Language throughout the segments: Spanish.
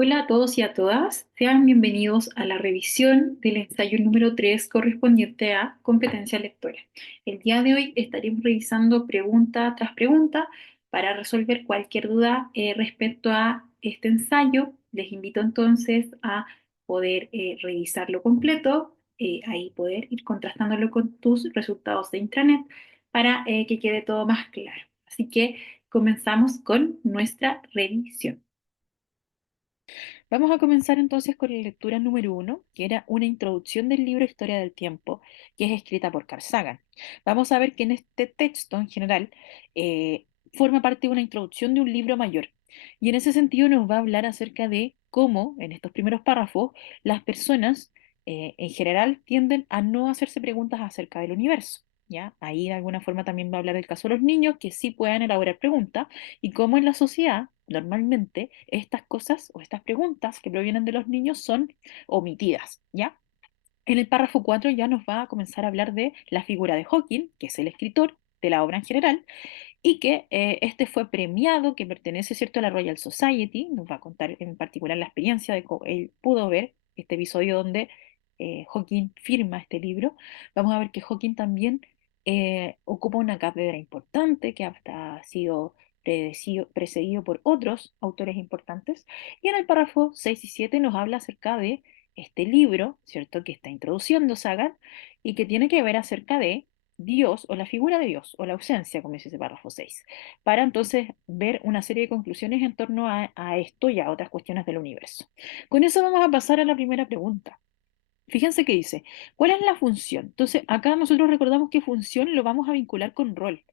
Hola a todos y a todas, sean bienvenidos a la revisión del ensayo número 3 correspondiente a competencia lectora. El día de hoy estaremos revisando pregunta tras pregunta para resolver cualquier duda respecto a este ensayo. Les invito entonces a poder revisarlo completo, ahí poder ir contrastándolo con tus resultados de intranet para que quede todo más claro. Así que comenzamos con nuestra revisión. Vamos a comenzar entonces con la lectura número uno, que era una introducción del libro Historia del Tiempo, que es escrita por Carl Sagan. Vamos a ver que en este texto en general forma parte de una introducción de un libro mayor. Y en ese sentido nos va a hablar acerca de cómo, en estos primeros párrafos, las personas en general tienden a no hacerse preguntas acerca del universo. ¿Ya? Ahí de alguna forma también va a hablar del caso de los niños que sí puedan elaborar preguntas y cómo en la sociedad normalmente estas cosas o estas preguntas que provienen de los niños son omitidas, ¿ya? En el párrafo 4 ya nos va a comenzar a hablar de la figura de Hawking, que es el escritor de la obra en general, y que este fue premiado, que pertenece, ¿cierto?, a la Royal Society. Nos va a contar en particular la experiencia de cómo él pudo ver este episodio donde Hawking firma este libro. Vamos a ver que Hawking también ocupa una cátedra importante que hasta ha sido precedido por otros autores importantes. Y en el párrafo 6 y 7 nos habla acerca de este libro, ¿cierto?, que está introduciendo Sagan y que tiene que ver acerca de Dios o la figura de Dios o la ausencia, como dice ese párrafo 6, para entonces ver una serie de conclusiones en torno a esto y a otras cuestiones del universo. Con eso vamos a pasar a la primera pregunta. Fíjense que dice, ¿cuál es la función? Entonces, acá nosotros recordamos que función lo vamos a vincular con rol.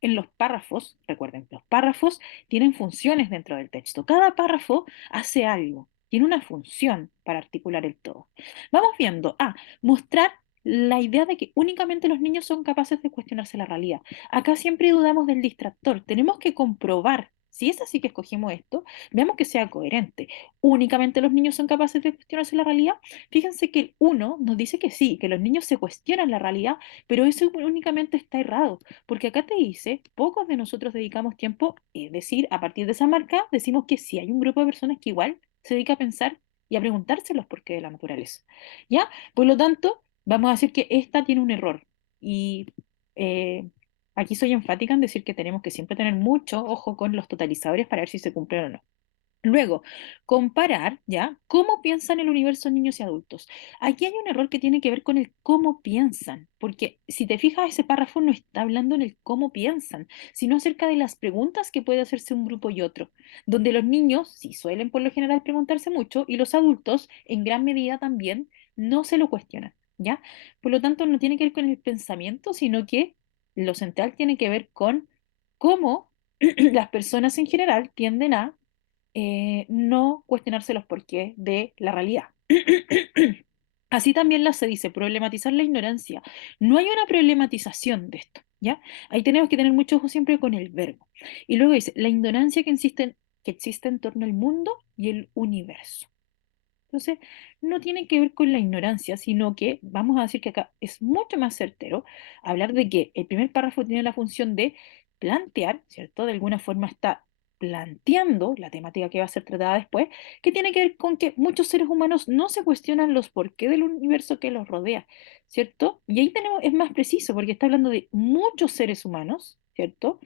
En los párrafos, recuerden, los párrafos tienen funciones dentro del texto. Cada párrafo hace algo, tiene una función para articular el todo. Vamos viendo, mostrar la idea de que únicamente los niños son capaces de cuestionarse la realidad. Acá siempre dudamos del distractor. Tenemos que comprobar, si es así que escogimos esto, veamos que sea coherente. ¿Únicamente los niños son capaces de cuestionarse la realidad? Fíjense que el uno nos dice que sí, que los niños se cuestionan la realidad, pero eso únicamente está errado. Porque acá te dice, pocos de nosotros dedicamos tiempo, es decir, a partir de esa marca, decimos que sí hay un grupo de personas que igual se dedica a pensar y a preguntarse los porqués de la naturaleza. ¿Ya? Por lo tanto, vamos a decir que esta tiene un error. Y eh, aquí soy enfática en decir que tenemos que siempre tener mucho ojo con los totalizadores para ver si se cumplen o no. Luego, comparar, ¿ya? ¿Cómo piensan el universo niños y adultos? Aquí hay un error que tiene que ver con el cómo piensan, porque si te fijas, ese párrafo no está hablando en el cómo piensan, sino acerca de las preguntas que puede hacerse un grupo y otro, donde los niños sí suelen por lo general preguntarse mucho y los adultos en gran medida también no se lo cuestionan, ¿ya? Por lo tanto, no tiene que ver con el pensamiento, sino que lo central tiene que ver con cómo las personas en general tienden a no cuestionarse los porqués de la realidad. Así también se dice, problematizar la ignorancia. No hay una problematización de esto, ¿ya? Ahí tenemos que tener mucho ojo siempre con el verbo. Y luego dice, la ignorancia que existe en torno al mundo y el universo. Entonces, no tiene que ver con la ignorancia, sino que vamos a decir que acá es mucho más certero hablar de que el primer párrafo tiene la función de plantear, ¿cierto? De alguna forma está planteando la temática que va a ser tratada después, que tiene que ver con que muchos seres humanos no se cuestionan los porqué del universo que los rodea, ¿cierto? Y ahí tenemos, es más preciso, porque está hablando de muchos seres humanos, ¿cierto?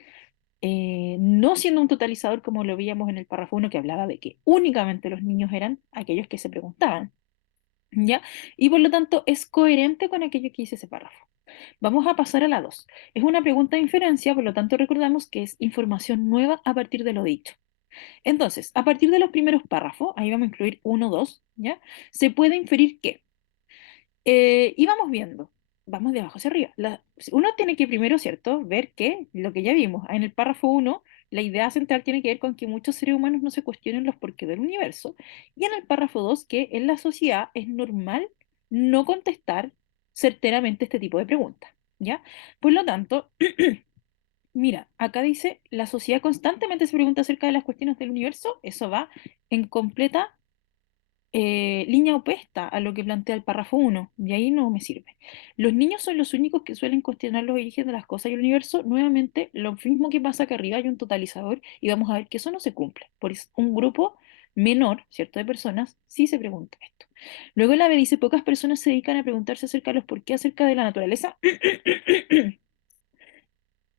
No siendo un totalizador como lo veíamos en el párrafo 1 que hablaba de que únicamente los niños eran aquellos que se preguntaban, ¿ya? Y por lo tanto es coherente con aquello que dice ese párrafo. Vamos a pasar a la 2. Es una pregunta de inferencia, por lo tanto recordamos que es información nueva a partir de lo dicho. Entonces, a partir de los primeros párrafos, ahí vamos a incluir uno, 2, ¿ya? Se puede inferir que y vamos viendo, vamos de abajo hacia arriba. Uno tiene que primero, ¿cierto?, ver que lo que ya vimos en el párrafo uno, la idea central tiene que ver con que muchos seres humanos no se cuestionen los porqués del universo. Y en el párrafo 2 que en la sociedad es normal no contestar certeramente este tipo de preguntas, ¿ya? Por lo tanto, mira, acá dice, la sociedad constantemente se pregunta acerca de las cuestiones del universo, eso va en completa línea opuesta a lo que plantea el párrafo uno y ahí no me sirve. Los niños son los únicos que suelen cuestionar los orígenes de las cosas y el universo. Nuevamente, lo mismo que pasa que arriba hay un totalizador y vamos a ver que eso no se cumple. Por eso, un grupo menor, ¿cierto?, de personas, sí se pregunta esto. Luego la B dice, pocas personas se dedican a preguntarse acerca de los por qué acerca de la naturaleza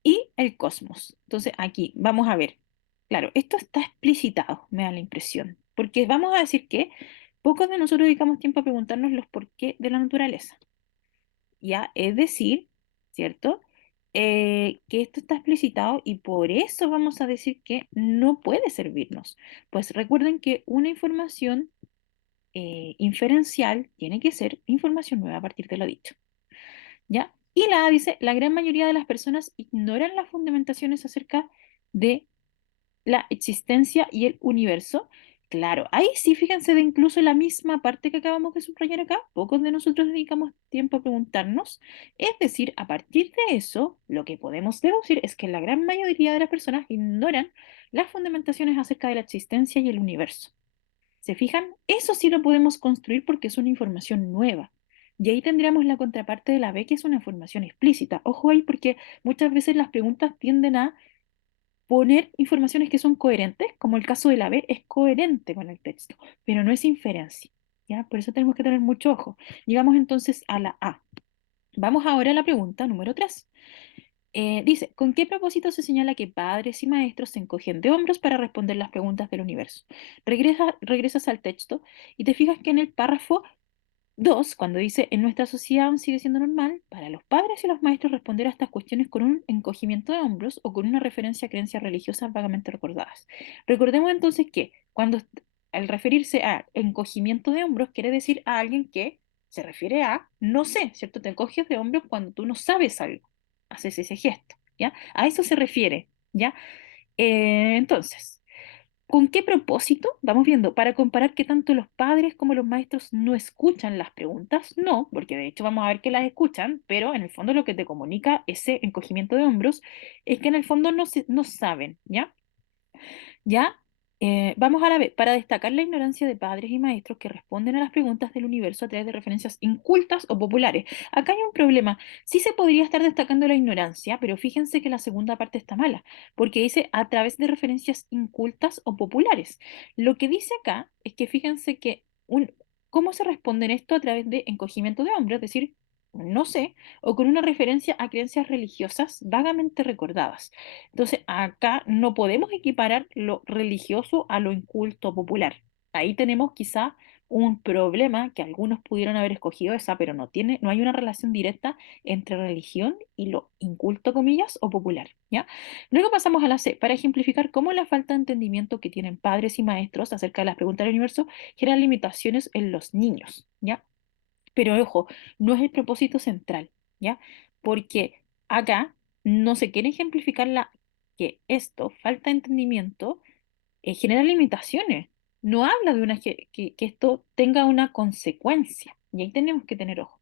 y el cosmos. Entonces aquí vamos a ver. Claro, esto está explicitado, me da la impresión, porque vamos a decir que pocos de nosotros dedicamos tiempo a preguntarnos los por qué de la naturaleza. ¿Ya? Es decir, ¿cierto? Que esto está explicitado y por eso vamos a decir que no puede servirnos. Pues recuerden que una información inferencial tiene que ser información nueva a partir de lo dicho. ¿Ya? Y la A dice, la gran mayoría de las personas ignoran las fundamentaciones acerca de la existencia y el universo. Claro, ahí sí, fíjense de incluso la misma parte que acabamos de subrayar acá, pocos de nosotros dedicamos tiempo a preguntarnos. Es decir, a partir de eso, lo que podemos deducir es que la gran mayoría de las personas ignoran las fundamentaciones acerca de la existencia y el universo. ¿Se fijan? Eso sí lo podemos construir porque es una información nueva. Y ahí tendríamos la contraparte de la B, que es una información explícita. Ojo ahí porque muchas veces las preguntas tienden a poner informaciones que son coherentes, como el caso de la B, es coherente con el texto, pero no es inferencia, ¿ya? Por eso tenemos que tener mucho ojo. Llegamos entonces a la A. Vamos ahora a la pregunta número 3. Dice, ¿con qué propósito se señala que padres y maestros se encogen de hombros para responder las preguntas del universo? Regresas al texto y te fijas que en el párrafo 2, cuando dice, en nuestra sociedad aún sigue siendo normal para los padres y los maestros responder a estas cuestiones con un encogimiento de hombros o con una referencia a creencias religiosas vagamente recordadas. Recordemos entonces que al referirse a encogimiento de hombros quiere decir a alguien que se refiere a no sé, ¿cierto? Te encoges de hombros cuando tú no sabes algo. Haces ese gesto, ¿ya? A eso se refiere, ¿ya? Entonces, ¿con qué propósito? Vamos viendo, para comparar que tanto los padres como los maestros no escuchan las preguntas. No, porque de hecho vamos a ver que las escuchan, pero en el fondo lo que te comunica ese encogimiento de hombros es que en el fondo no saben, ¿ya? Ya, vamos a la B, para destacar la ignorancia de padres y maestros que responden a las preguntas del universo a través de referencias incultas o populares. Acá hay un problema. Sí se podría estar destacando la ignorancia, pero fíjense que la segunda parte está mala, porque dice a través de referencias incultas o populares. Lo que dice acá es que fíjense que ¿cómo se responde en esto a través de encogimiento de hombros? Es decir, no sé, o con una referencia a creencias religiosas vagamente recordadas. Entonces, acá no podemos equiparar lo religioso a lo inculto popular. Ahí tenemos quizá un problema que algunos pudieron haber escogido esa, pero no hay una relación directa entre religión y lo inculto, comillas, o popular, ¿ya? Luego pasamos a la C, para ejemplificar cómo la falta de entendimiento que tienen padres y maestros acerca de las preguntas del universo genera limitaciones en los niños, ¿ya? Pero ojo, no es el propósito central, ¿ya? Porque acá no se quiere ejemplificar que esto, falta de entendimiento, genera limitaciones. No habla de que esto tenga una consecuencia. Y ahí tenemos que tener ojo.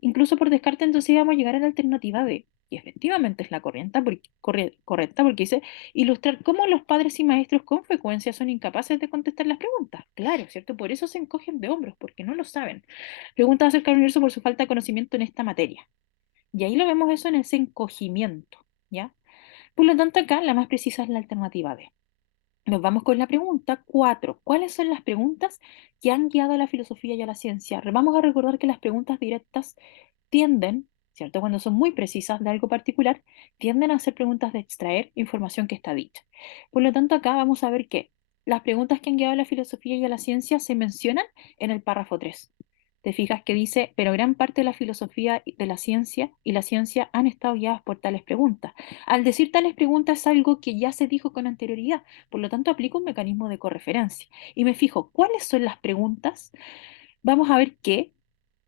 Incluso por descarte, entonces vamos a llegar a la alternativa D, que efectivamente es la correcta, porque dice ilustrar cómo los padres y maestros con frecuencia son incapaces de contestar las preguntas. Claro, ¿cierto? Por eso se encogen de hombros, porque no lo saben. Preguntas acerca del universo por su falta de conocimiento en esta materia. Y ahí lo vemos eso en ese encogimiento, ¿ya? Por lo tanto, acá la más precisa es la alternativa D. Nos vamos con la pregunta 4. ¿Cuáles son las preguntas que han guiado a la filosofía y a la ciencia? Vamos a recordar que las preguntas directas tienden, ¿cierto? Cuando son muy precisas de algo particular, tienden a ser preguntas de extraer información que está dicha. Por lo tanto, acá vamos a ver que las preguntas que han guiado a la filosofía y a la ciencia se mencionan en el párrafo 3. Te fijas que dice, pero gran parte de la filosofía de la ciencia y la ciencia han estado guiadas por tales preguntas. Al decir tales preguntas es algo que ya se dijo con anterioridad, por lo tanto aplico un mecanismo de correferencia y me fijo cuáles son las preguntas. Vamos a ver que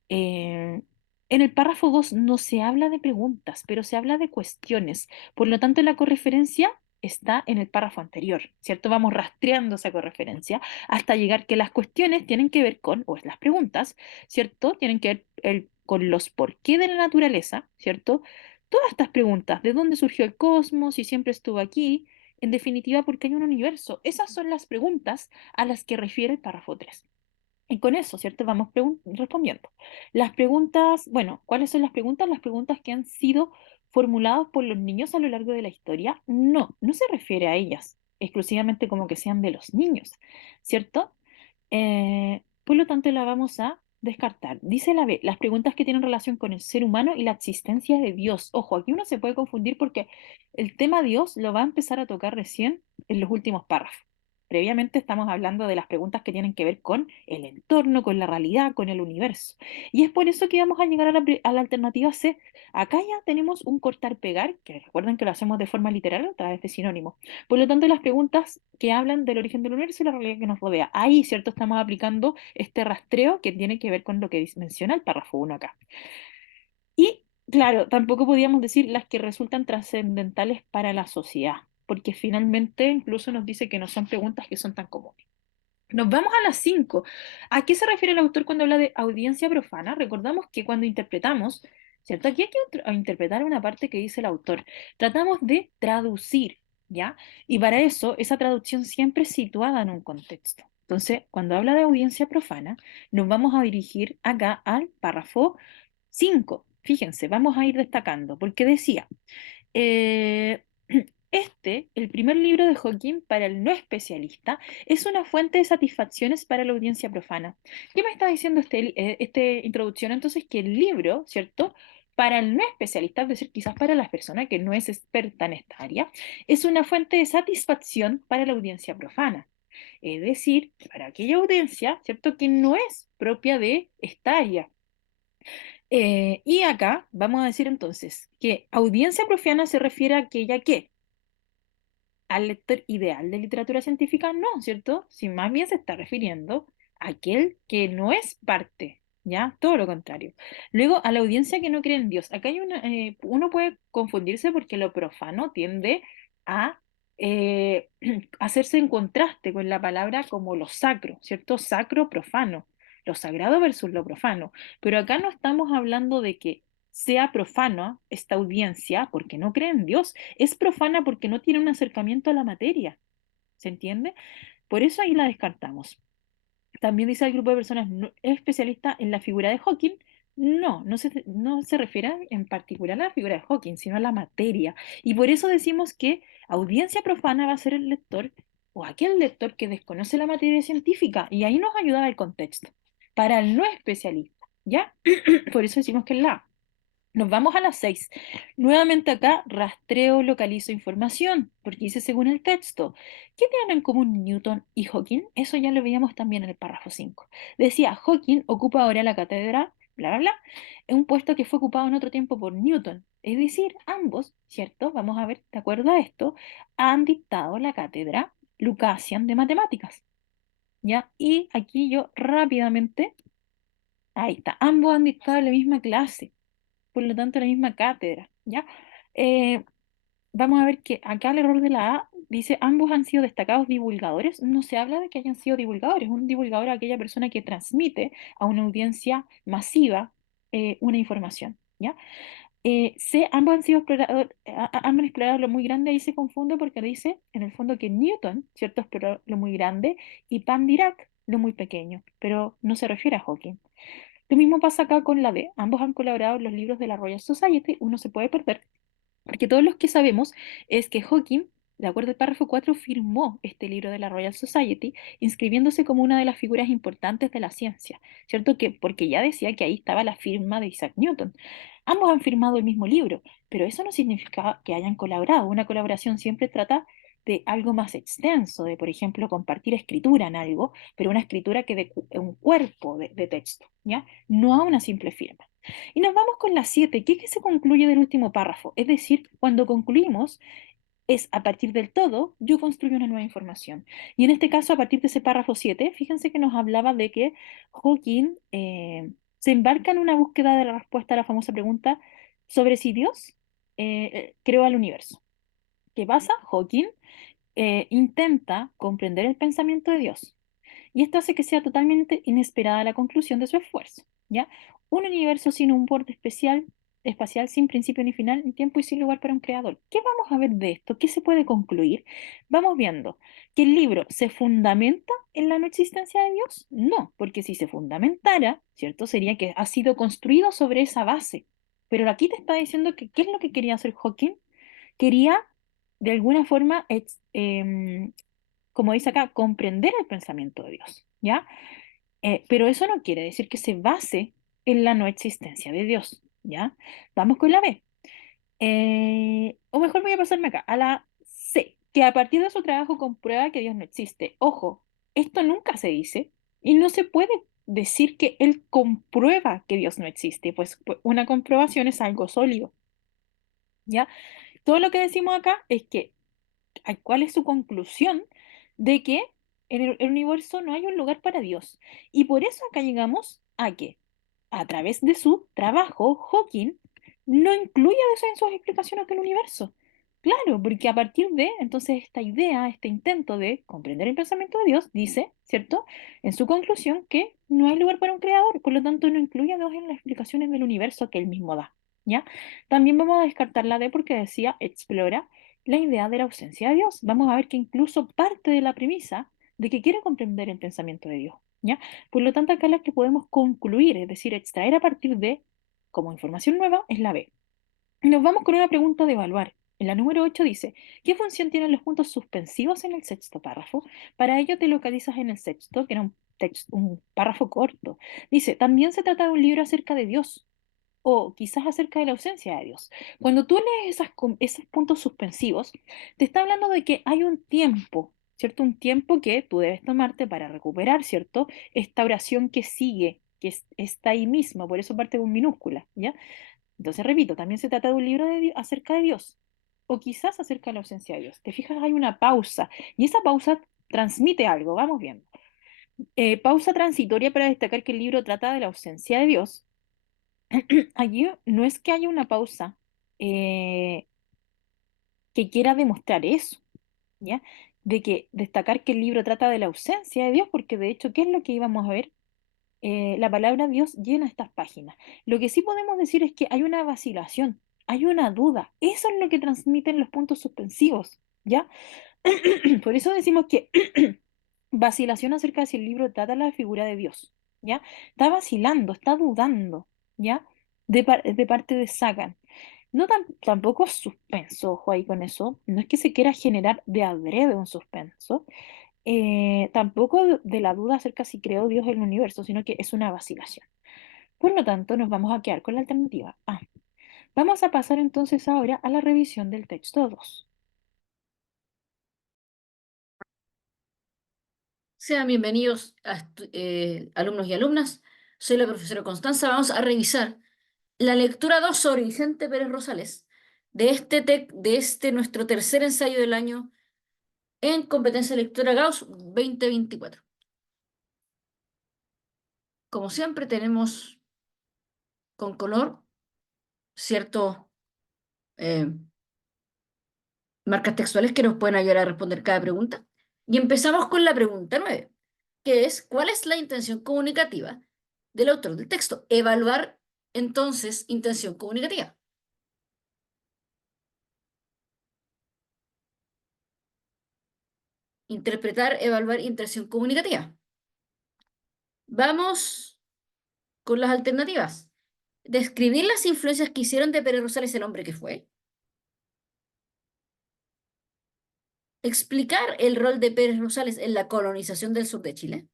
eh, en el párrafo 2 no se habla de preguntas, pero se habla de cuestiones. Por lo tanto, la correferencia está en el párrafo anterior, ¿cierto? Vamos rastreando esa correferencia hasta llegar que las cuestiones tienen que ver con, o es las preguntas, ¿cierto? Tienen que ver con los por qué de la naturaleza, ¿cierto? Todas estas preguntas, ¿de dónde surgió el cosmos? ¿Si siempre estuvo aquí? En definitiva, ¿por qué hay un universo? Esas son las preguntas a las que refiere el párrafo 3. Y con eso, ¿cierto? Vamos respondiendo. Las preguntas, bueno, ¿cuáles son las preguntas? Las preguntas que han sido formuladas por los niños a lo largo de la historia. No se refiere a ellas. exclusivamente como que sean de los niños, ¿cierto? Por lo tanto, la vamos a descartar. Dice la B, las preguntas que tienen relación con el ser humano y la existencia de Dios. Ojo, aquí uno se puede confundir porque el tema Dios lo va a empezar a tocar recién en los últimos párrafos. Previamente estamos hablando de las preguntas que tienen que ver con el entorno, con la realidad, con el universo. Y es por eso que vamos a llegar a la alternativa C. Acá ya tenemos un cortar-pegar, que recuerden que lo hacemos de forma literal a través de sinónimos. Por lo tanto, las preguntas que hablan del origen del universo y la realidad que nos rodea. Ahí, ¿cierto? Estamos aplicando este rastreo que tiene que ver con lo que menciona el párrafo 1 acá. Y, claro, tampoco podíamos decir las que resultan trascendentales para la sociedad, porque finalmente incluso nos dice que no son preguntas que son tan comunes. Nos vamos a las 5. ¿A qué se refiere el autor cuando habla de audiencia profana? Recordamos que cuando interpretamos, ¿cierto? Aquí hay que interpretar una parte que dice el autor. Tratamos de traducir, ¿ya? Y para eso, esa traducción siempre es situada en un contexto. Entonces, cuando habla de audiencia profana, nos vamos a dirigir acá al párrafo 5. Fíjense, vamos a ir destacando, porque decía, eh, el primer libro de Hawking para el no especialista, es una fuente de satisfacciones para la audiencia profana. ¿Qué me está diciendo este introducción? Entonces, que el libro, ¿cierto? Para el no especialista, es decir, quizás para la persona que no es experta en esta área, es una fuente de satisfacción para la audiencia profana. Es decir, para aquella audiencia, ¿cierto? Que no es propia de esta área. Y acá vamos a decir entonces que audiencia profana se refiere a aquella que al lector ideal de literatura científica, no, ¿cierto? Si más bien se está refiriendo a aquel que no es parte, ¿ya? Todo lo contrario. Luego, a la audiencia que no cree en Dios. Acá hay uno puede confundirse porque lo profano tiende a hacerse en contraste con la palabra como lo sacro, ¿cierto? Sacro, profano. Lo sagrado versus lo profano. Pero acá no estamos hablando de que sea profana esta audiencia porque no cree en Dios, es profana porque no tiene un acercamiento a la materia. ¿Se entiende? Por eso ahí la descartamos. También dice el grupo de personas ¿es especialista en la figura de Hawking? No, no se refiere en particular a la figura de Hawking, sino a la materia. Y por eso decimos que audiencia profana va a ser el lector o aquel lector que desconoce la materia científica. Y ahí nos ayuda el contexto. Para el no especialista, ¿ya? Por eso decimos que es la A. Nos vamos a las 6. Nuevamente acá, rastreo, localizo información, porque dice según el texto. ¿Qué tienen en común Newton y Hawking? Eso ya lo veíamos también en el párrafo 5. Decía, Hawking ocupa ahora la cátedra, bla, bla, bla, en un puesto que fue ocupado en otro tiempo por Newton. Es decir, ambos, ¿cierto? Vamos a ver, de acuerdo a esto, han dictado la cátedra Lucasian de matemáticas. ¿Ya? Y aquí yo rápidamente, ahí está, ambos han dictado la misma clase, por lo tanto la misma cátedra, ¿ya? Eh, Vamos a ver que acá el error de la A dice ambos han sido destacados divulgadores. No se habla de que hayan sido divulgadores. Un divulgador es aquella persona que transmite a una audiencia masiva una información, ¿ya? C, ambos han sido han explorado lo muy grande, ahí se confunde porque dice en el fondo que Newton, ¿cierto?, exploró lo muy grande y Pan Dirac lo muy pequeño, pero no se refiere a Hawking. Lo mismo pasa acá con la D. Ambos han colaborado en los libros de la Royal Society. Uno se puede perder, porque todos los que sabemos es que Hawking, de acuerdo al párrafo 4, firmó este libro de la Royal Society, inscribiéndose como una de las figuras importantes de la ciencia, ¿cierto? Porque ya decía que ahí estaba la firma de Isaac Newton. Ambos han firmado el mismo libro, pero eso no significa que hayan colaborado. Una colaboración siempre trata de algo más extenso, de, por ejemplo, compartir escritura en algo, pero una escritura que de un cuerpo de texto, ¿ya? No a una simple firma. Y nos vamos con la 7, que es que se concluye del último párrafo. Es decir, cuando concluimos, es a partir del todo, yo construyo una nueva información. Y en este caso, a partir de ese párrafo 7, fíjense que nos hablaba de que Hawking se embarca en una búsqueda de la respuesta a la famosa pregunta sobre si Dios creó al universo. ¿Qué pasa? Hawking intenta comprender el pensamiento de Dios. Y esto hace que sea totalmente inesperada la conclusión de su esfuerzo, ¿ya? Un universo sin un borde espacial sin principio ni final, ni tiempo y sin lugar para un creador. ¿Qué vamos a ver de esto? ¿Qué se puede concluir? Vamos viendo que el libro se fundamenta en la no existencia de Dios. No, porque si se fundamentara, ¿cierto? Sería que ha sido construido sobre esa base. Pero aquí te está diciendo que ¿qué es lo que quería hacer Hawking? Quería de alguna forma, como dice acá, comprender el pensamiento de Dios, ¿ya? Pero eso no quiere decir que se base en la no existencia de Dios, ¿ya? Vamos con la B. O mejor voy a pasarme acá, a la C, que a partir de su trabajo comprueba que Dios no existe. Ojo, esto nunca se dice y no se puede decir que él comprueba que Dios no existe, pues una comprobación es algo sólido, ¿ya? Todo lo que decimos acá es que cuál es su conclusión de que en el universo no hay un lugar para Dios. Y por eso acá llegamos a que, a través de su trabajo, Hawking no incluye eso en sus explicaciones del universo. Claro, porque a partir de, entonces, esta idea, este intento de comprender el pensamiento de Dios, dice, ¿cierto? En su conclusión que no hay lugar para un creador, por lo tanto no incluye a Dios en las explicaciones del universo que él mismo da, ¿ya? También vamos a descartar la D porque decía, explora la idea de la ausencia de Dios. Vamos a ver que incluso parte de la premisa de que quiere comprender el pensamiento de Dios, ¿ya? Por lo tanto, acá la que podemos concluir, es decir, extraer a partir de, como información nueva, es la B. Y nos vamos con una pregunta de evaluar. En la número 8 dice, ¿qué función tienen los puntos suspensivos en el sexto párrafo? Para ello te localizas en el sexto, que era un párrafo corto. Dice, también se trata de un libro acerca de Dios o quizás acerca de la ausencia de Dios. Cuando tú lees esos puntos suspensivos, te está hablando de que hay un tiempo, ¿cierto? Un tiempo que tú debes tomarte para recuperar, ¿cierto? Esta oración que sigue, está ahí mismo, por eso parte con minúscula, ¿ya? Entonces, repito, también se trata de un libro acerca de Dios, o quizás acerca de la ausencia de Dios. Te fijas, hay una pausa, y esa pausa transmite algo, vamos viendo. Pausa transitoria para destacar que el libro trata de la ausencia de Dios. Allí no es que haya una pausa eh, que quiera demostrar eso, ¿ya? De que destacar que el libro trata de la ausencia de Dios, porque de hecho, ¿qué es lo que íbamos a ver? La palabra Dios llena estas páginas. Lo que sí podemos decir es que hay una vacilación, hay una duda. Eso es lo que transmiten los puntos suspensivos, ¿ya? Por eso decimos que vacilación acerca de si el libro trata la figura de Dios, ¿ya? Está vacilando, está dudando, ¿ya? De parte de Sagan. No tampoco es suspenso, ojo ahí con eso. No es que se quiera generar de adrede un suspenso. Tampoco de la duda acerca si creó Dios el universo, sino que es una vacilación. Por lo tanto, nos vamos a quedar con la alternativa A. Vamos a pasar entonces ahora a la revisión del texto 2. Sean bienvenidos alumnos y alumnas. Soy la profesora Constanza. Vamos a revisar la lectura 2 sobre Vicente Pérez Rosales de este nuestro tercer ensayo del año en competencia lectora Gauss 2024. Como siempre tenemos con color ciertos eh, marcas textuales que nos pueden ayudar a responder cada pregunta. Y empezamos con la pregunta 9, que es ¿cuál es la intención comunicativa del autor del texto? Evaluar entonces intención comunicativa. Interpretar, evaluar intención comunicativa. Vamos con las alternativas. Describir las influencias que hicieron de Pérez Rosales el hombre que fue. Explicar el rol de Pérez Rosales en la colonización del sur de Chile.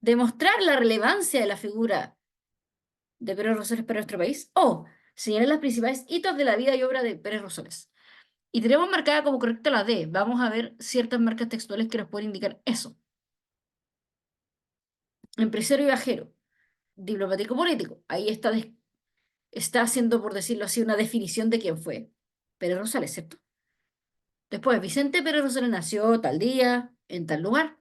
Demostrar la relevancia de la figura de Pérez Rosales para nuestro país. O señalar los principales hitos de la vida y obra de Pérez Rosales. Y tenemos marcada como correcta la D. Vamos a ver ciertas marcas textuales que nos pueden indicar eso. Empresario y viajero. Diplomático político. Ahí está haciendo, por decirlo así, una definición de quién fue Pérez Rosales, ¿cierto? Después, Vicente Pérez Rosales nació tal día, en tal lugar,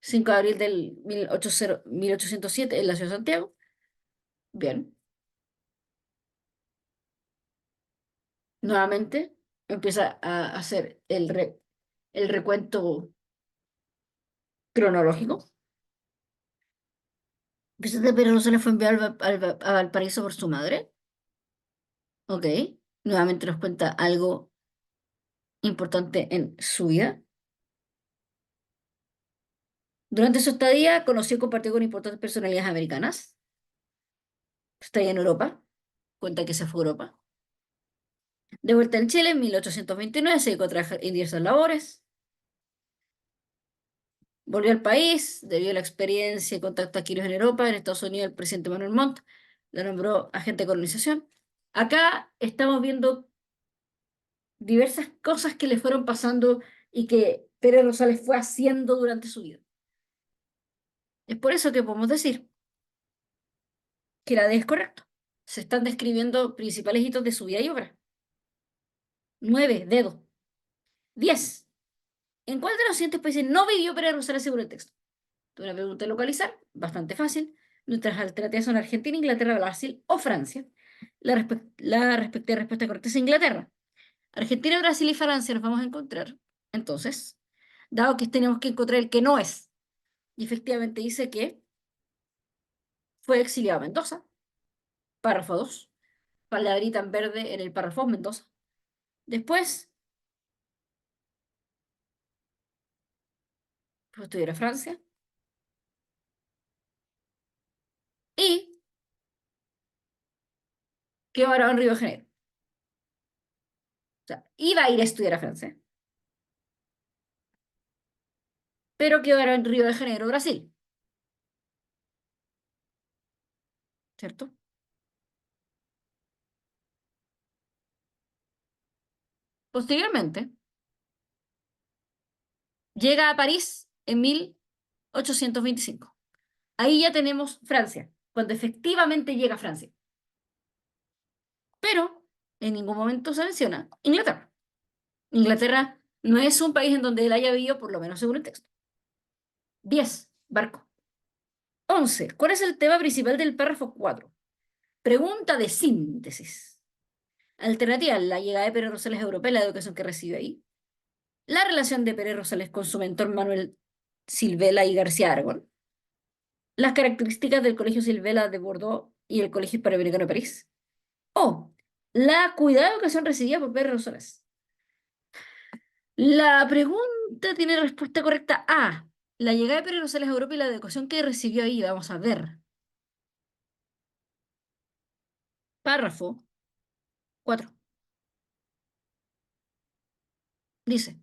5 de abril del 1807 en la ciudad de Santiago. Bien, nuevamente empieza a hacer el recuento cronológico. Vicente Pérez Rosales fue enviado a Valparaíso por su madre. Ok, nuevamente nos cuenta algo importante en su vida. Durante su estadía conoció y compartió con importantes personalidades americanas. Está ahí en Europa, cuenta que se fue a Europa. De vuelta en Chile, en 1829, se dedicó a trabajar en diversas labores. Volvió al país, debido a la experiencia y contacto adquiridos en Europa. En Estados Unidos, el presidente Manuel Montt lo nombró agente de colonización. Acá estamos viendo diversas cosas que le fueron pasando y que Pérez Rosales fue haciendo durante su vida. Es por eso que podemos decir que la D es correcto. Se están describiendo principales hitos de su vida y obra. 9, dedo. 10. ¿En cuál de los siguientes países no vivió Pérez Rosales según el texto? Una pregunta de localizar, bastante fácil. Nuestras alternativas son Argentina, Inglaterra, Brasil o Francia. La respectiva respuesta correcta es Inglaterra. Argentina, Brasil y Francia nos vamos a encontrar. Entonces, dado que tenemos que encontrar el que no es, y efectivamente dice que fue exiliado a Mendoza, párrafo 2, palabrita en verde en el párrafo Mendoza. Después, fue a estudiar a Francia y quedó varado en Río de Janeiro. O sea, iba a ir a estudiar a Francia, pero quedó varado en Río de Janeiro, Brasil, ¿cierto? Posteriormente, llega a París en 1825. Ahí ya tenemos Francia, cuando efectivamente llega a Francia. Pero en ningún momento se menciona Inglaterra. Inglaterra no es un país en donde él haya vivido, por lo menos según el texto. 10. Barco. 11. ¿Cuál es el tema principal del párrafo 4? Pregunta de síntesis. Alternativa: la llegada de Pérez Rosales a Europa y la educación que recibe ahí. La relación de Pérez Rosales con su mentor Manuel Silvela y García Aragón. Las características del Colegio Silvela de Bordeaux y el Colegio Hispanoamericano de París. O la cuidada educación recibida por Pérez Rosales. La pregunta tiene respuesta correcta A. La llegada de Pérez Rosales a Europa y la educación que recibió ahí. Vamos a ver. Párrafo 4. Dice,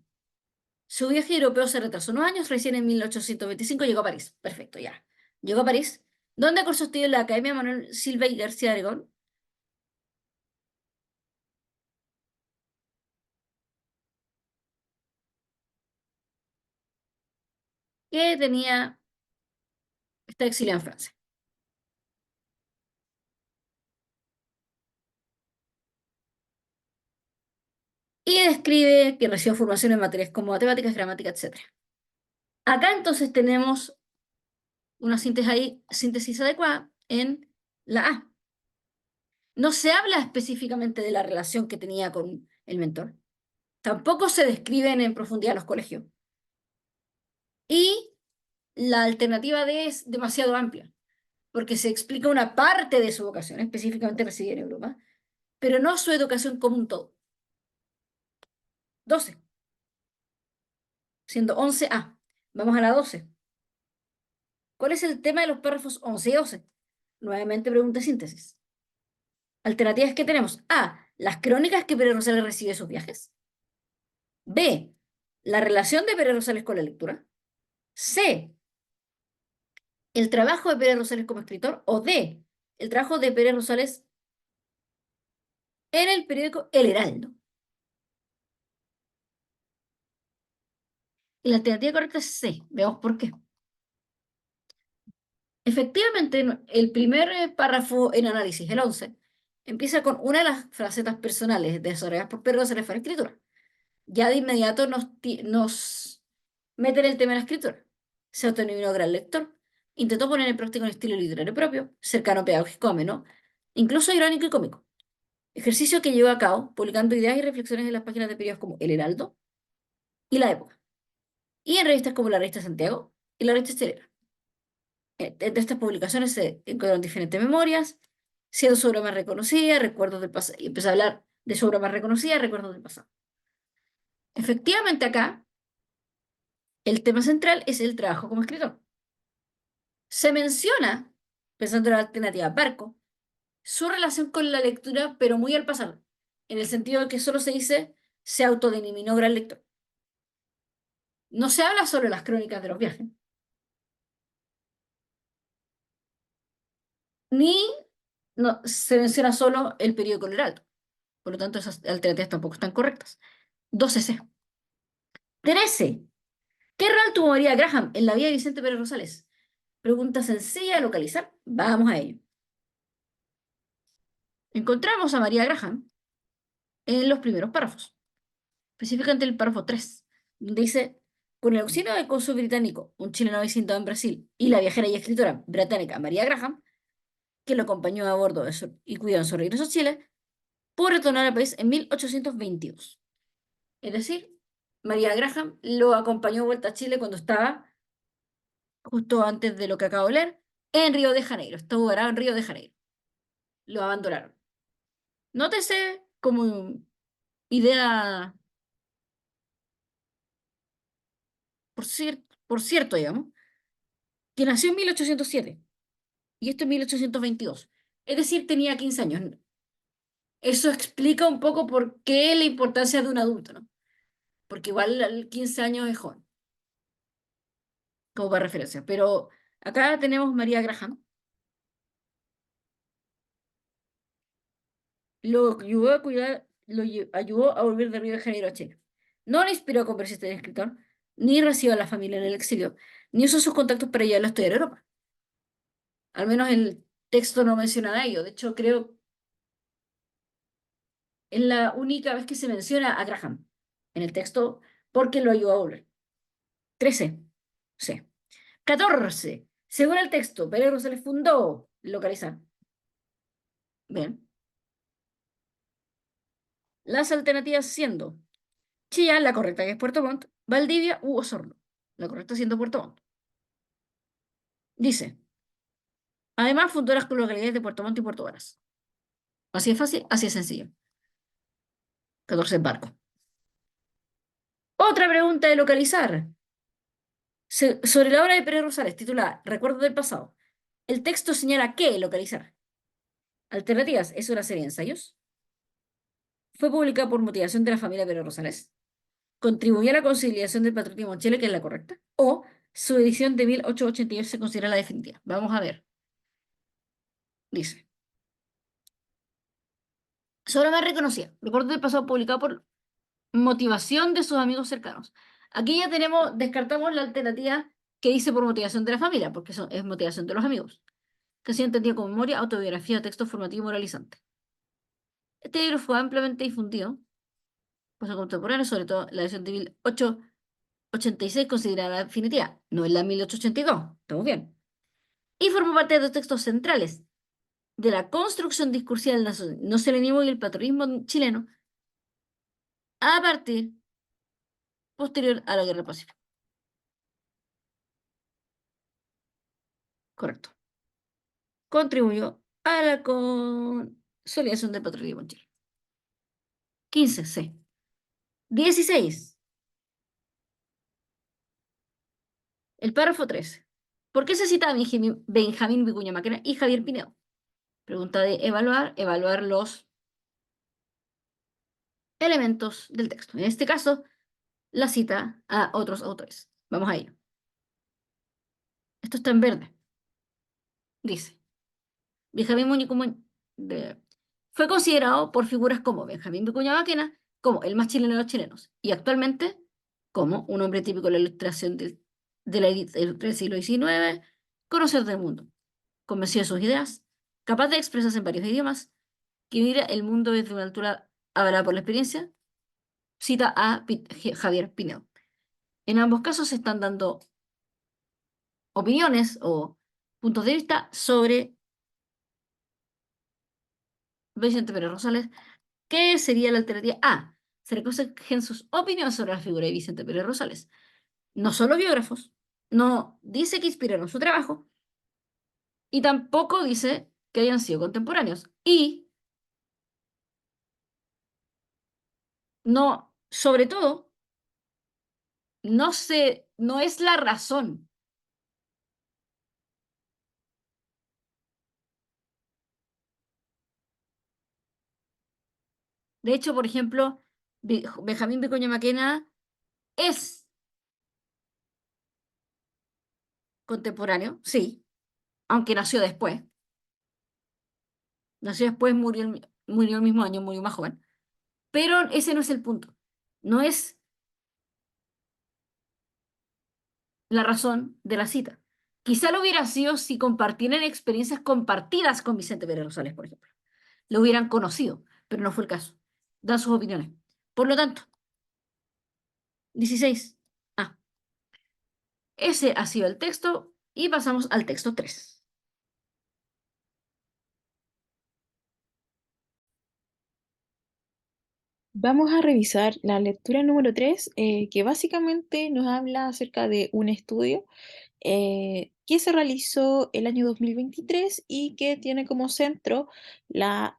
su viaje europeo se retrasó unos años, recién en 1825 llegó a París. Perfecto, ya. Llegó a París, donde cursó estudios en la Academia Manuel Silva y García Aragón, que está exiliado en Francia. Y describe que recibió formación en materias como matemáticas, gramática, etc. Acá entonces tenemos una síntesis adecuada en la A. No se habla específicamente de la relación que tenía con el mentor. Tampoco se describen en profundidad los colegios. Y la alternativa D es demasiado amplia, porque se explica una parte de su vocación, específicamente residida en Europa, pero no su educación como un todo. 12, siendo 11A. Vamos a la 12. ¿Cuál es el tema de los párrafos 11 y 12? Nuevamente pregunta de síntesis. Alternativas que tenemos. A. Las crónicas que Pérez Rosales recibe de sus viajes. B. La relación de Pérez Rosales con la lectura. C. El trabajo de Pérez Rosales como escritor. O D. El trabajo de Pérez Rosales en el periódico El Heraldo. Y la alternativa correcta es C. Veamos por qué. Efectivamente, el primer párrafo en análisis, el 11, empieza con una de las facetas personales desarrolladas por Pérez Rosales fue la escritura. Ya de inmediato nos mete en el tema de la escritura. Se autodenominó gran lector, intentó poner en práctica un estilo literario propio, cercano, pedagógico, ameno, incluso irónico y cómico. Ejercicio que llevó a cabo publicando ideas y reflexiones en las páginas de periódicos como El Heraldo y La Época, y en revistas como la Revista Santiago y la Revista Estelera. Entre estas publicaciones se encuentran diferentes memorias, siendo su obra más reconocida, recuerdos del pasado, y empieza a hablar de su obra más reconocida, recuerdos del pasado. Efectivamente acá, el tema central es el trabajo como escritor. Se menciona, pensando en la alternativa Barco, su relación con la lectura, pero muy al pasar. en el sentido de que solo se dice se autodenominó gran lector. No se habla sobre las crónicas de los viajes, ni no, se menciona solo el periódico El Heraldo. Por lo tanto, esas alternativas tampoco están correctas. 12C. 13. ¿Qué rol tuvo María Graham en la vida de Vicente Pérez Rosales? Pregunta sencilla de localizar. Vamos a ello. Encontramos a María Graham en los primeros párrafos, específicamente el párrafo 3, donde dice, con el auxilio del cónsul británico, un chileno avecindado en Brasil, y la viajera y escritora británica María Graham, que lo acompañó a bordo y cuidó en su regreso a Chile, pudo retornar al país en 1822. Es decir, María Graham lo acompañó de vuelta a Chile cuando estaba, justo antes de lo que acabo de leer, en Río de Janeiro. Estuvo varado en Río de Janeiro. Lo abandonaron. Nótese como idea, por cierto, digamos, que nació en 1807 y esto en 1822. Es decir, tenía 15 años. Eso explica un poco por qué la importancia de un adulto, ¿no? Porque igual 15 años es joven, como para referencia. Pero acá tenemos María Graham. Lo ayudó a cuidar, ayudó a volver de Río de Janeiro a Chile. No le inspiró a convertirse en escritor, ni recibió a la familia en el exilio, ni usó sus contactos para llevarlo a estudiar a Europa. Al menos el texto no menciona a ello. De hecho, creo es la única vez que se menciona a Graham en el texto porque lo ayudó a volver. 13. Sí. 14. Según el texto, Pérez Rosales fundó localizar. Bien. Las alternativas siendo Chillán, la correcta que es Puerto Montt, Valdivia u Osorno. La correcta siendo Puerto Montt. Dice, además fundó las localidades de Puerto Montt y Puerto Varas. Así es fácil, así es sencillo. 14 barco. Otra pregunta de localizar. Sobre la obra de Pérez Rosales, titulada Recuerdos del pasado. El texto señala qué localizar. Alternativas, es una serie de ensayos. Fue publicada por motivación de la familia Pérez Rosales. Contribuyó a la conciliación del patriotismo en Chile, que es la correcta. O su edición de 1888 se considera la definitiva. Vamos a ver. Dice. Sobre más reconocida. Recuerdos del pasado publicado por motivación de sus amigos cercanos. Aquí ya tenemos, descartamos la alternativa que dice por motivación de la familia, porque eso es motivación de los amigos, que se entendido como memoria, autobiografía, texto formativo y moralizante. Este libro fue ampliamente difundido por su contemporáneo, sobre todo la edición de 1886 considerada la definitiva, no es la 1882, estamos bien. Y formó parte de los textos centrales de la construcción discursiva del nacionalismo y el patriotismo chileno a partir posterior a la Guerra del Pacífico. Correcto. Contribuyó a la consolidación del patriotismo en Chile. 15, C. 16. El párrafo 13. ¿Por qué se cita a Benjamín Vicuña Maquena y Javier Pinedo? Pregunta de evaluar los elementos del texto. En este caso, la cita a otros autores. Vamos a ello. Esto está en verde. Dice, Benjamín fue considerado por figuras como Benjamín Vicuña Maquena como el más chileno de los chilenos y actualmente como un hombre típico de la ilustración de la élite del siglo XIX, conocedor del mundo, convencido de sus ideas, capaz de expresarse en varios idiomas, que mira el mundo desde una altura avalada por la experiencia, cita a Javier Pinedo. En ambos casos se están dando opiniones o puntos de vista sobre Vicente Pérez Rosales. ¿Qué sería la alternativa A? Se recogen sus opiniones sobre la figura de Vicente Pérez Rosales. No solo biógrafos, no dice que inspiraron su trabajo y tampoco dice que hayan sido contemporáneos. Y no, sobre todo, no es la razón. De hecho, por ejemplo, Benjamín Vicuña Maquena es contemporáneo, sí, aunque nació después. Nació después, murió el mismo año, murió más joven. Pero ese no es el punto. No es la razón de la cita. Quizá lo hubiera sido si compartieran experiencias compartidas con Vicente Pérez Rosales, por ejemplo. Lo hubieran conocido, pero no fue el caso. Dan sus opiniones. Por lo tanto, 16. Ah, ese ha sido el texto y pasamos al texto 3. Vamos a revisar la lectura número 3, que básicamente nos habla acerca de un estudio que se realizó el año 2023 y que tiene como centro la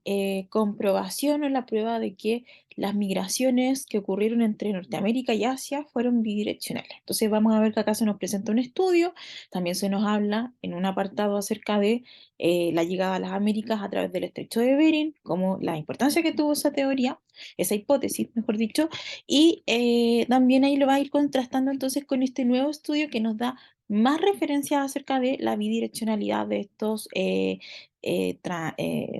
comprobación o la prueba de que las migraciones que ocurrieron entre Norteamérica y Asia fueron bidireccionales. Entonces vamos a ver que acá se nos presenta un estudio, también se nos habla en un apartado acerca de la llegada a las Américas a través del estrecho de Bering, como la importancia que tuvo esa teoría, esa hipótesis, mejor dicho, y también ahí lo va a ir contrastando entonces con este nuevo estudio que nos da más referencias acerca de la bidireccionalidad de estos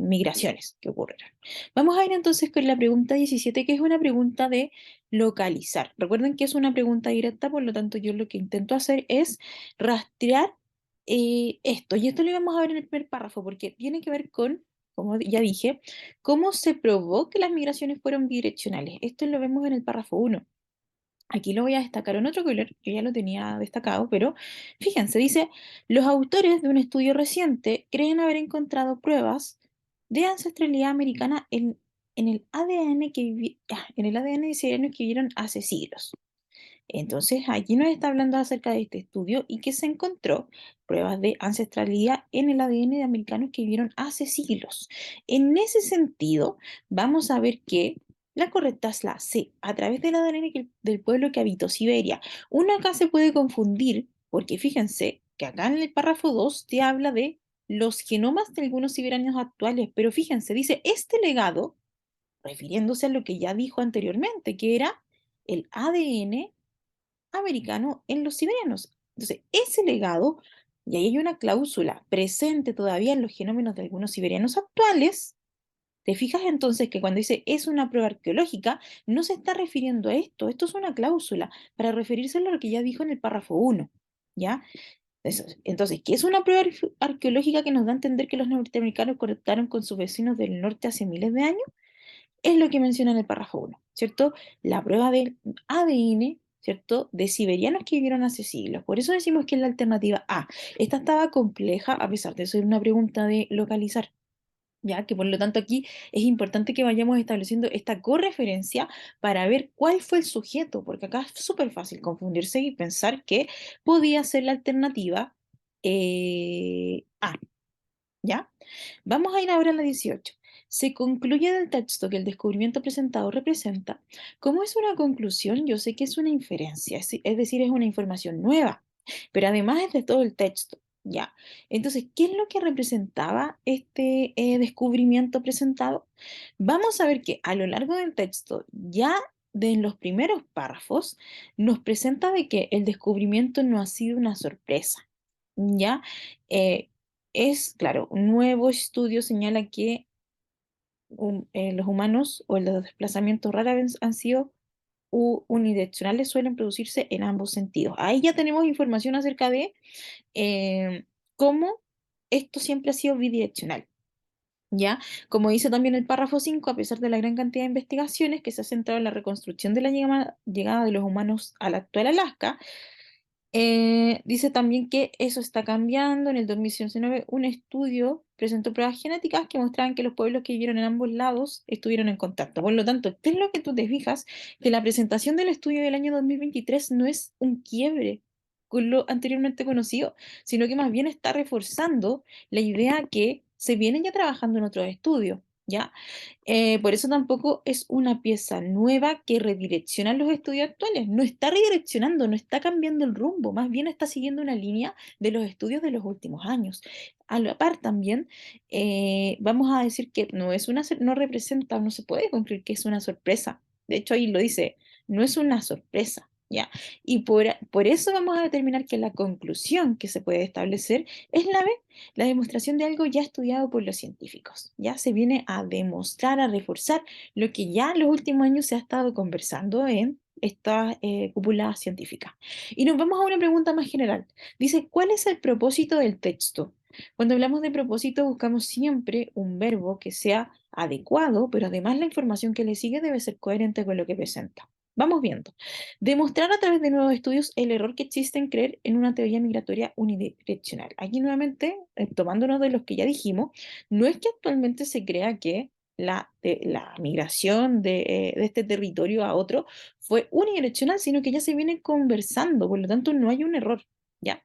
migraciones que ocurrieron. Vamos a ir entonces con la pregunta 17, que es una pregunta de localizar. Recuerden que es una pregunta directa, por lo tanto yo lo que intento hacer es rastrear esto. Y esto lo vamos a ver en el primer párrafo, porque tiene que ver con, como ya dije, cómo se probó que las migraciones fueron bidireccionales. Esto lo vemos en el párrafo 1. Aquí lo voy a destacar en otro color, yo ya lo tenía destacado, pero fíjense, dice, los autores de un estudio reciente creen haber encontrado pruebas de ancestralidad americana en el ADN en el ADN de sirianos que vivieron hace siglos. Entonces, aquí nos está hablando acerca de este estudio y que se encontró pruebas de ancestralidad en el ADN de americanos que vivieron hace siglos. En ese sentido, vamos a ver que la correcta es la C, a través del ADN del pueblo que habitó Siberia. Uno acá se puede confundir, porque fíjense que acá en el párrafo 2 te habla de los genomas de algunos siberianos actuales, pero fíjense, dice, este legado, refiriéndose a lo que ya dijo anteriormente, que era el ADN americano en los siberianos. Entonces, ese legado, y ahí hay una cláusula presente todavía en los genómenos de algunos siberianos actuales. ¿Te fijas entonces que cuando dice es una prueba arqueológica, no se está refiriendo a esto? Esto es una cláusula para referirse a lo que ya dijo en el párrafo 1, ¿ya? Entonces, ¿qué es una prueba arqueológica que nos da a entender que los norteamericanos conectaron con sus vecinos del norte hace miles de años? Es lo que menciona en el párrafo 1, ¿cierto? La prueba del ADN, ¿cierto? De siberianos que vivieron hace siglos. Por eso decimos que es la alternativa A. Esta estaba compleja a pesar de ser una pregunta de localizar. Ya que por lo tanto aquí es importante que vayamos estableciendo esta correferencia para ver cuál fue el sujeto, porque acá es súper fácil confundirse y pensar que podía ser la alternativa A, ¿ya? Vamos a ir ahora a la 18. Se concluye del texto que el descubrimiento presentado representa. Como es una conclusión, yo sé que es una inferencia, es decir, es una información nueva, pero además es de todo el texto, ¿ya? Entonces, ¿qué es lo que representaba este descubrimiento presentado? Vamos a ver que a lo largo del texto, ya de en los primeros párrafos, nos presenta de que el descubrimiento no ha sido una sorpresa, ¿ya? Eh, claro, un nuevo estudio señala que los humanos o los desplazamientos rara vez han sido unidireccionales, suelen producirse en ambos sentidos. Ahí ya tenemos información acerca de eh, cómo esto siempre ha sido bidireccional. ¿Ya? Como dice también el párrafo 5, a pesar de la gran cantidad de investigaciones que se ha centrado en la reconstrucción de la llegada de los humanos al actual Alaska, dice también que eso está cambiando. En el 2019, un estudio presentó pruebas genéticas que mostraban que los pueblos que vivieron en ambos lados estuvieron en contacto. Por lo tanto, ¿qué es lo que tú te fijas? Que la presentación del estudio del año 2023 no es un quiebre con lo anteriormente conocido, sino que más bien está reforzando la idea que se viene ya trabajando en otros estudios. ¿ya? Por eso tampoco es una pieza nueva que redirecciona los estudios actuales. No está redireccionando, no está cambiando el rumbo, más bien está siguiendo una línea de los estudios de los últimos años. A la par también, vamos a decir que no es una, no representa, no se puede concluir que es una sorpresa. De hecho, ahí lo dice, no es una sorpresa, ¿ya? Y por eso vamos a determinar que la conclusión que se puede establecer es la demostración de algo ya estudiado por los científicos. Ya se viene a demostrar, a reforzar lo que ya en los últimos años se ha estado conversando en esta cúpula científica. Y nos vamos a una pregunta más general. Dice, ¿cuál es el propósito del texto? Cuando hablamos de propósito, buscamos siempre un verbo que sea adecuado, pero además la información que le sigue debe ser coherente con lo que presenta. Vamos viendo. Demostrar a través de nuevos estudios el error que existe en creer en una teoría migratoria unidireccional. Aquí nuevamente, tomándonos de los que ya dijimos, no es que actualmente se crea que la migración de este territorio a otro fue unidireccional, sino que ya se viene conversando, por lo tanto no hay un error, ¿ya?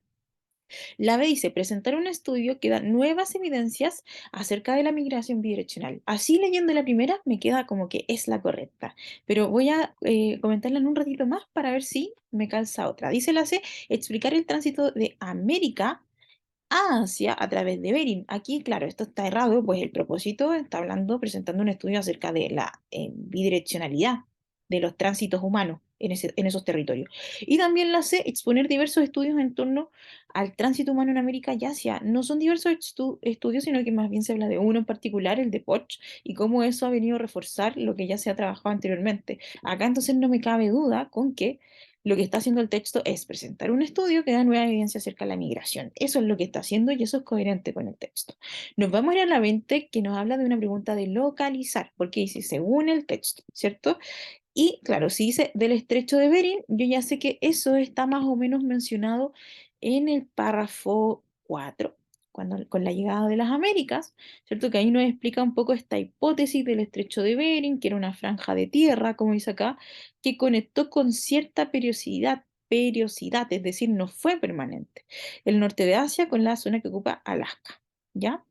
La B dice, presentar un estudio que da nuevas evidencias acerca de la migración bidireccional. Así leyendo la primera me queda como que es la correcta, pero voy a comentarla en un ratito más para ver si me calza otra. Dice la C, explicar el tránsito de América a Asia a través de Bering. Aquí, claro, esto está errado, pues el propósito está hablando, presentando un estudio acerca de la bidireccionalidad de los tránsitos humanos en esos territorios. Y también la C, exponer diversos estudios en torno al tránsito humano en América y Asia. No son diversos estudios, sino que más bien se habla de uno en particular, el de Poch, y cómo eso ha venido a reforzar lo que ya se ha trabajado anteriormente. Acá entonces no me cabe duda con que lo que está haciendo el texto es presentar un estudio que da nueva evidencia acerca de la migración. Eso es lo que está haciendo y eso es coherente con el texto. Nos vamos a ir a la 20 que nos habla de una pregunta de localizar, porque dice según el texto, ¿cierto? Y claro, si dice del estrecho de Bering, yo ya sé que eso está más o menos mencionado en el párrafo 4 con la llegada de las Américas, ¿cierto? Que ahí nos explica un poco esta hipótesis del estrecho de Bering, que era una franja de tierra, como dice acá, que conectó con cierta periodicidad, es decir, no fue permanente, el norte de Asia con la zona que ocupa Alaska, ¿ya?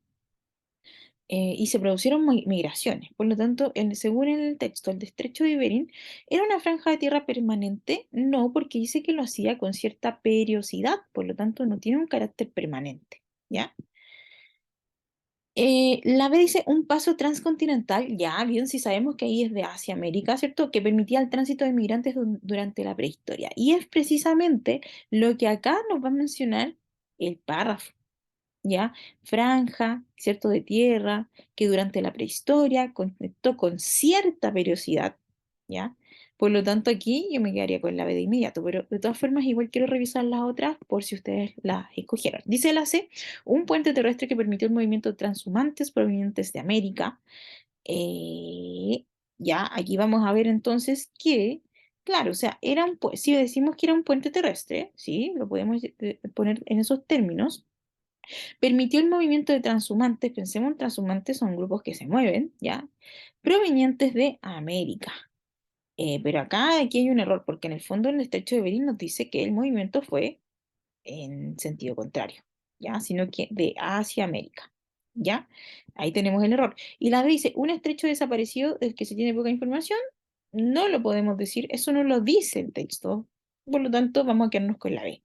Y se produjeron migraciones. Por lo tanto, según el texto, el de estrecho de Bering era una franja de tierra permanente, no, porque dice que lo hacía con cierta periodicidad, por lo tanto, no tiene un carácter permanente, ¿ya? La B dice un paso transcontinental, ya bien, si sabemos que ahí es de Asia, América, ¿cierto? Que permitía el tránsito de migrantes durante la prehistoria. Y es precisamente lo que acá nos va a mencionar el párrafo. ¿Ya? Franja, ¿cierto? De tierra, que durante la prehistoria conectó con cierta periodicidad, ¿ya? Por lo tanto, aquí yo me quedaría con la B de inmediato, pero de todas formas, igual quiero revisar las otras por si ustedes las escogieron. Dice la C, un puente terrestre que permitió el movimiento de transhumantes provenientes de América. Eh, ya, aquí vamos a ver entonces que, claro, o sea, si decimos que era un puente terrestre, ¿sí? Lo podemos poner en esos términos. Permitió el movimiento de transhumantes, pensemos en transhumantes son grupos que se mueven, ¿ya? Provenientes de América. Pero aquí hay un error, porque en el fondo en el estrecho de Bering nos dice que el movimiento fue en sentido contrario, ¿ya? Sino que de Asia a América, ¿ya? Ahí tenemos el error. Y la B dice, un estrecho desaparecido del que se tiene poca información, no lo podemos decir, eso no lo dice el texto. Por lo tanto, vamos a quedarnos con la B.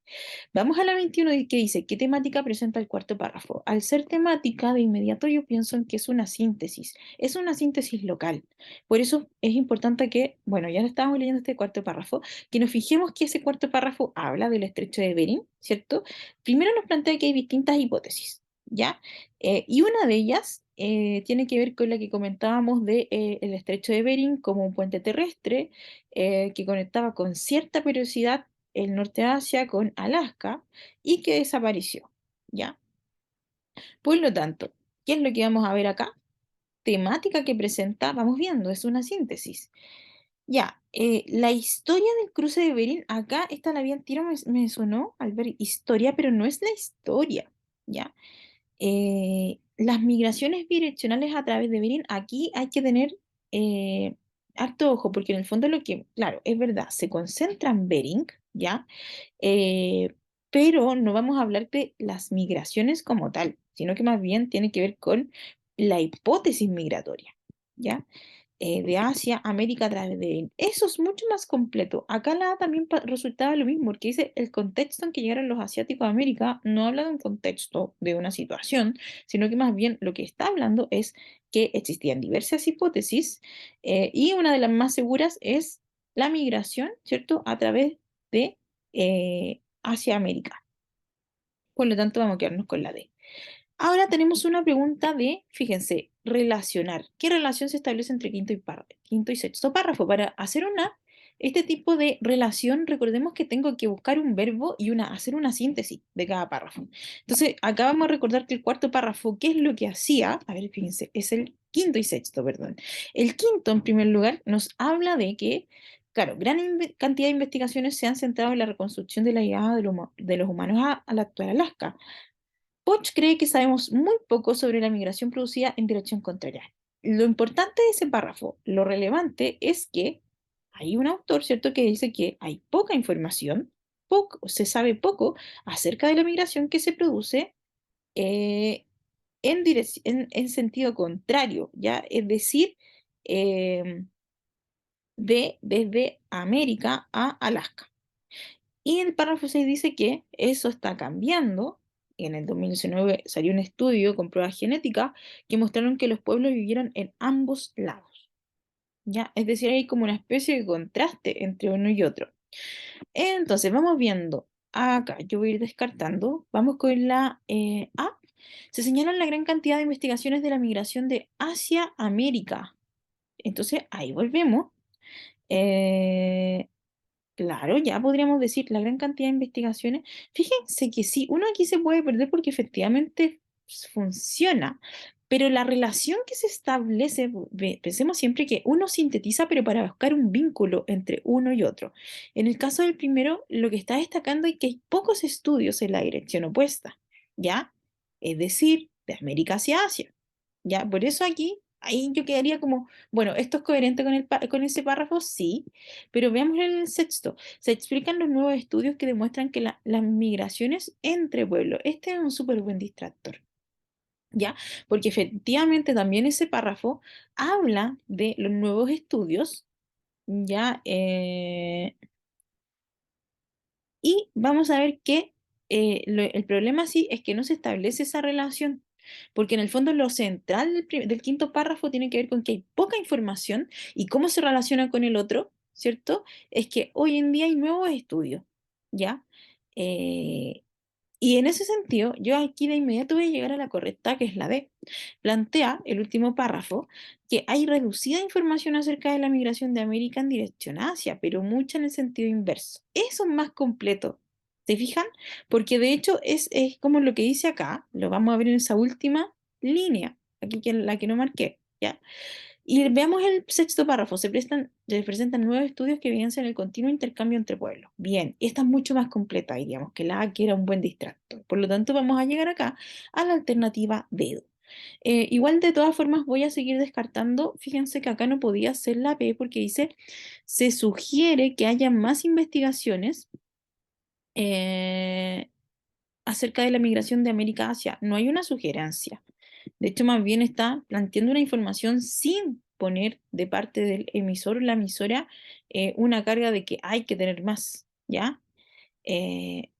Vamos a la 21 que dice, ¿qué temática presenta el cuarto párrafo? Al ser temática, de inmediato yo pienso en que es una síntesis local. Por eso es importante que, bueno, ya estamos leyendo este cuarto párrafo, que nos fijemos que ese cuarto párrafo habla del estrecho de Bering, ¿cierto? Primero nos plantea que hay distintas hipótesis, ¿ya? Y una de ellas tiene que ver con la que comentábamos de el estrecho de Bering como un puente terrestre que conectaba con cierta periodicidad el norte de Asia con Alaska y que desapareció, ¿ya? Por lo tanto, ¿qué es lo que vamos a ver acá? Temática que presenta, vamos viendo, es una síntesis. Ya, la historia del cruce de Bering, acá esta la vi al tiro, me sonó al ver historia, pero no es la historia, ¿ya? Las migraciones bidireccionales a través de Bering, aquí hay que tener harto ojo, porque en el fondo lo que, claro, es verdad, se concentra en Bering, ¿ya? Eh, pero no vamos a hablar de las migraciones como tal, sino que más bien tiene que ver con la hipótesis migratoria, ¿ya? De Asia, América a través de él. Eso es mucho más completo. Acá la también resultaba lo mismo, porque dice el contexto en que llegaron los asiáticos a América no habla de un contexto, de una situación, sino que más bien lo que está hablando es que existían diversas hipótesis y una de las más seguras es la migración, ¿cierto? A través de Asia, América. Por lo tanto, vamos a quedarnos con la D. Ahora tenemos una pregunta de, fíjense, relacionar. ¿Qué relación se establece entre quinto y sexto párrafo? Para hacer este tipo de relación, recordemos que tengo que buscar un verbo y hacer una síntesis de cada párrafo. Entonces, acá vamos a recordar que el cuarto párrafo, ¿qué es lo que hacía? A ver, fíjense, es el quinto y sexto, perdón. El quinto, en primer lugar, nos habla de que, claro, cantidad de investigaciones se han centrado en la reconstrucción de la llegada de los humanos a la actual Alaska. Poch cree que sabemos muy poco sobre la migración producida en dirección contraria. Lo importante de ese párrafo, lo relevante es que hay un autor, ¿cierto?, que dice que hay poca información, se sabe poco acerca de la migración que se produce eh, en sentido contrario, ¿ya? Es decir, eh, desde América a Alaska. Y el párrafo 6 dice que eso está cambiando. En el 2019 salió un estudio con pruebas genéticas que mostraron que los pueblos vivieron en ambos lados. ¿Ya? Es decir, hay como una especie de contraste entre uno y otro. Entonces, vamos viendo. Acá yo voy a ir descartando. Vamos con la A. Se señalan la gran cantidad de investigaciones de la migración de Asia a América. Entonces, ahí volvemos. Eh, Claro, ya podríamos decir la gran cantidad de investigaciones. Fíjense que sí, uno aquí se puede perder porque efectivamente funciona, pero la relación que se establece, pensemos siempre que uno sintetiza, pero para buscar un vínculo entre uno y otro. En el caso del primero, lo que está destacando es que hay pocos estudios en la dirección opuesta, ¿ya? Es decir, de América hacia Asia, ¿ya? Por eso aquí, ahí yo quedaría como, bueno, ¿esto es coherente con con ese párrafo? Sí, pero veamos en el sexto. Se explican los nuevos estudios que demuestran que las migraciones entre pueblos, este es un súper buen distractor, ¿ya? Porque efectivamente también ese párrafo habla de los nuevos estudios, ¿ya? Y vamos a ver que el problema sí es que no se establece esa relación, porque en el fondo lo central del quinto párrafo tiene que ver con que hay poca información y cómo se relaciona con el otro, ¿cierto? Es que hoy en día hay nuevos estudios, ¿ya? Eh, y en ese sentido, yo aquí de inmediato voy a llegar a la correcta, que es la D. Plantea el último párrafo que hay reducida información acerca de la migración de América en dirección a Asia, pero mucha en el sentido inverso. Eso es más completo. ¿Se fijan? Porque de hecho es como lo que dice acá, lo vamos a ver en esa última línea, aquí que la que no marqué, ¿ya? Y veamos el sexto párrafo. Se presentan nuevos estudios que evidencian el continuo intercambio entre pueblos. Bien, esta es mucho más completa, diríamos, que la A, que era un buen distractor. Por lo tanto, vamos a llegar acá a la alternativa D. Igual, de todas formas, voy a seguir descartando. Fíjense que acá no podía ser la B porque dice, se sugiere que haya más investigaciones eh, acerca de la migración de América a Asia. No hay una sugerencia. De hecho, más bien está planteando una información sin poner de parte del emisor o la emisora una carga de que hay que tener más, ¿ya?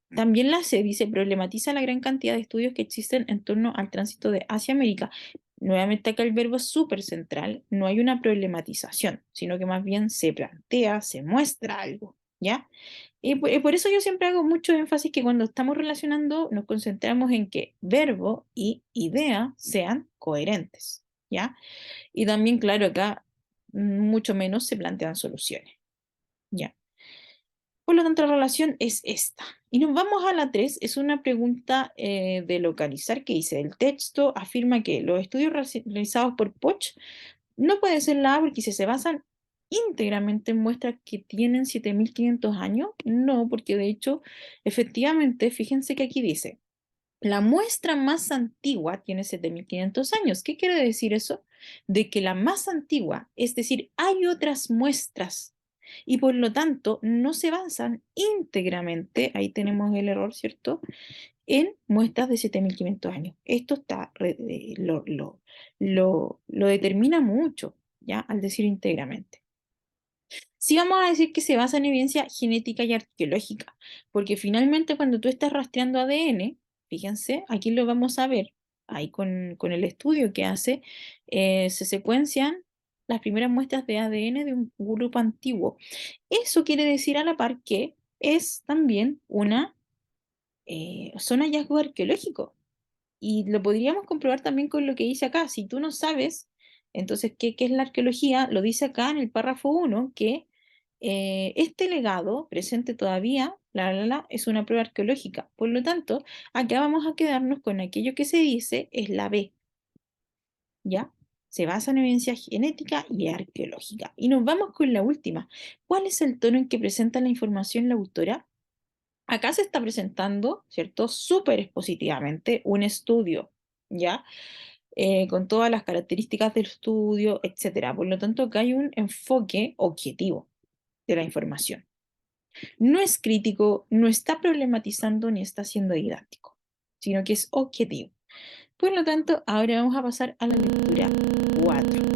También la C dice, problematiza la gran cantidad de estudios que existen en torno al tránsito de Asia-América. Nuevamente acá el verbo es súper central, no hay una problematización, sino que más bien se plantea, se muestra algo, ¿ya? Y por eso yo siempre hago mucho énfasis que cuando estamos relacionando nos concentramos en que verbo y idea sean coherentes, ¿ya? Y también, claro, acá mucho menos se plantean soluciones, ¿ya? Por lo tanto, la relación es esta. Y nos vamos a la 3. Es una pregunta de localizar que dice, el texto afirma que los estudios realizados por Poch no puede ser la A porque si se basan íntegramente en muestras que tienen 7500 años, no, porque de hecho, efectivamente, fíjense que aquí dice, la muestra más antigua tiene 7500 años. ¿Qué quiere decir eso? De que la más antigua, es decir, hay otras muestras y por lo tanto no se basan íntegramente, ahí tenemos el error, ¿cierto? En muestras de 7500 años. Esto está, lo determina mucho. ¿ya? Al decir íntegramente. Sí vamos a decir que se basa en evidencia genética y arqueológica, porque finalmente cuando tú estás rastreando ADN, fíjense, aquí lo vamos a ver, ahí con el estudio que hace, se secuencian las primeras muestras de ADN de un grupo antiguo. Eso quiere decir a la par que es también son hallazgos arqueológicos. Y lo podríamos comprobar también con lo que dice acá. Si tú no sabes, entonces, ¿qué es la arqueología? Lo dice acá en el párrafo uno que este legado presente todavía, es una prueba arqueológica. Por lo tanto, acá vamos a quedarnos con aquello que se dice es la B, ¿ya? Se basa en evidencia genética y arqueológica. Y nos vamos con la última. ¿Cuál es el tono en que presenta la información la autora? Acá se está presentando, ¿cierto? Súper expositivamente un estudio, ¿ya? Con todas las características del estudio, etcétera. Por lo tanto, acá hay un enfoque objetivo de la información. No es crítico, no está problematizando ni está siendo didáctico, sino que es objetivo. Por lo tanto, ahora vamos a pasar a la lectura 4.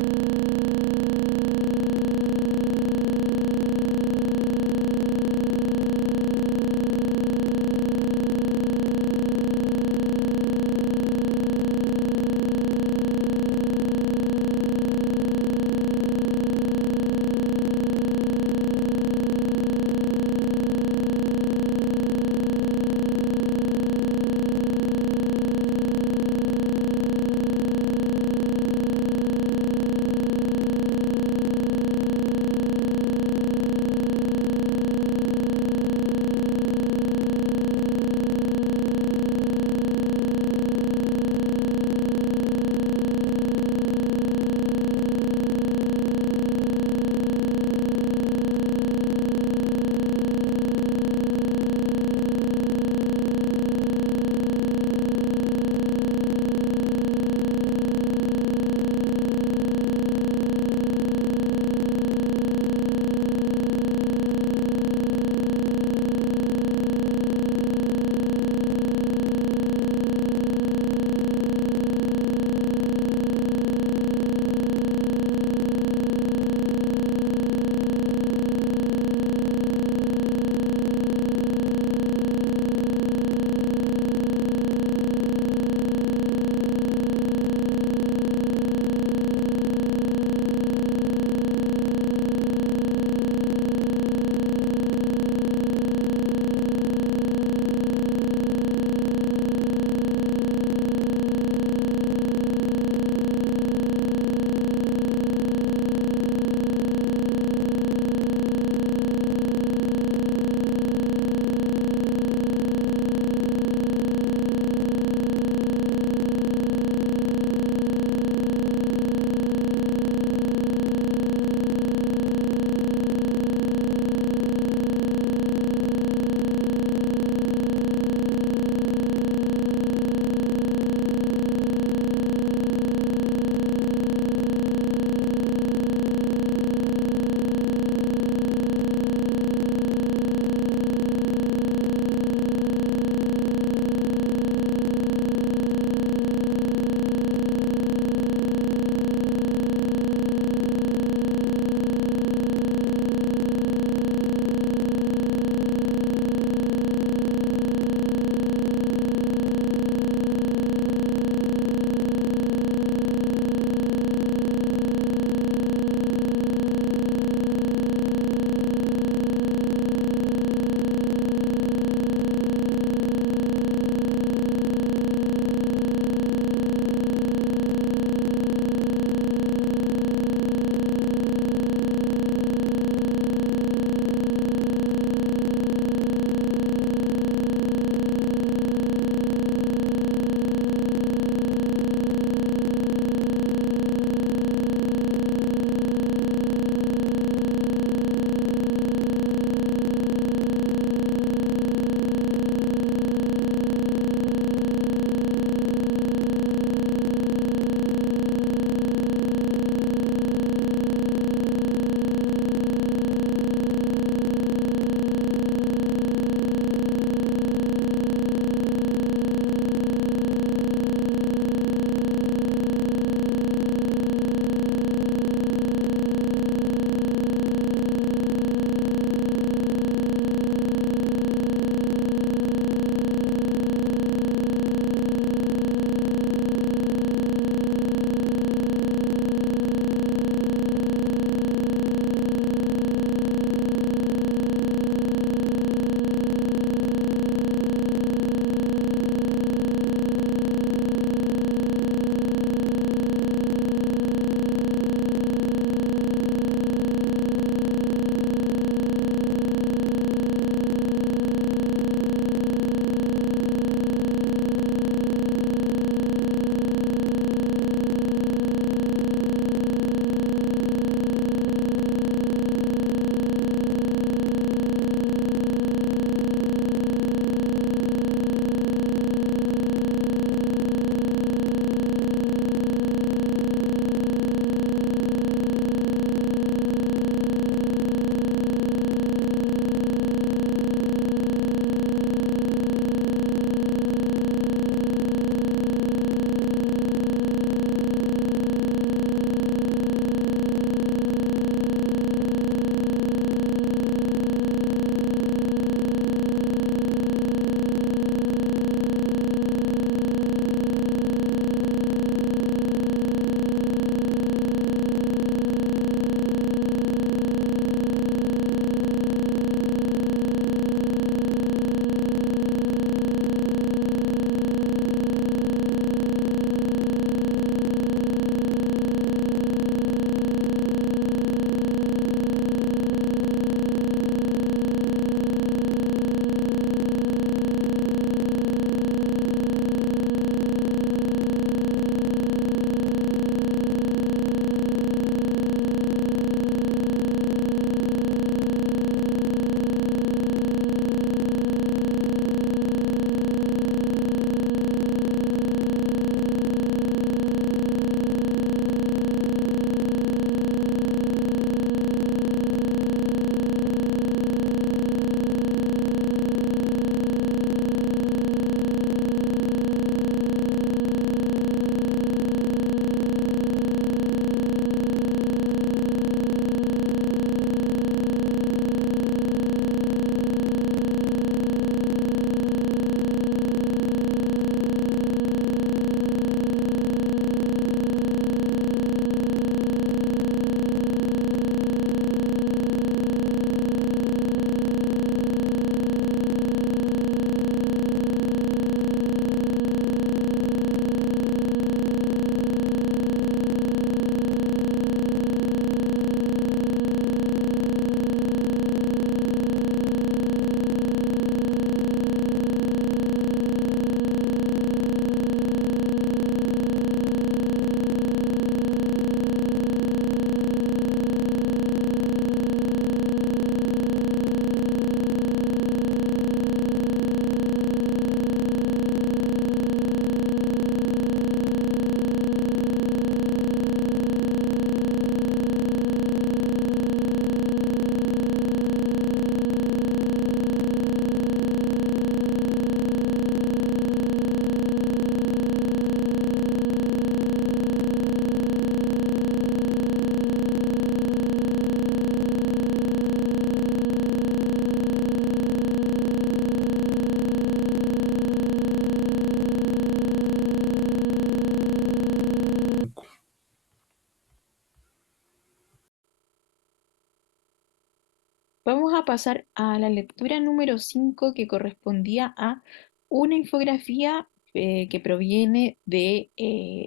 vamos a pasar a la lectura número 5 que correspondía a una infografía que proviene de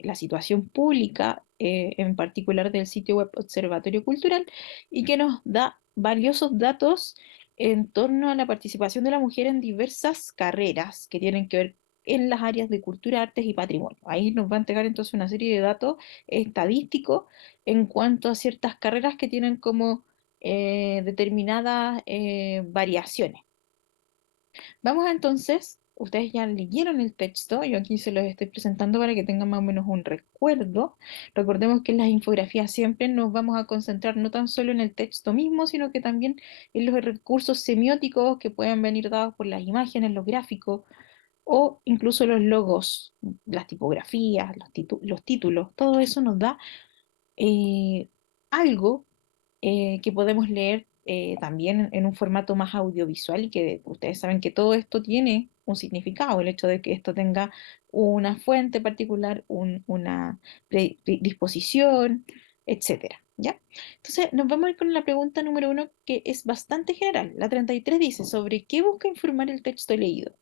la situación pública, en particular del sitio web Observatorio Cultural, y que nos da valiosos datos en torno a la participación de la mujer en diversas carreras que tienen que ver en las áreas de cultura, artes y patrimonio. Ahí nos va a entregar entonces una serie de datos estadísticos en cuanto a ciertas carreras que tienen como determinadas variaciones. Vamos entonces, ustedes ya leyeron el texto, yo aquí se los estoy presentando para que tengan más o menos un recuerdo. Recordemos que en las infografías siempre nos vamos a concentrar no tan solo en el texto mismo, sino que también en los recursos semióticos que pueden venir dados por las imágenes, los gráficos o incluso los logos, las tipografías, los títulos, todo eso nos da eh, algo que podemos leer también en un formato más audiovisual y que ustedes saben que todo esto tiene un significado, el hecho de que esto tenga una fuente particular, una predisposición, etcétera, ¿ya? Entonces, nos vamos a ir con la pregunta número uno, que es bastante general. La 33 dice, ¿sobre qué busca informar el texto leído?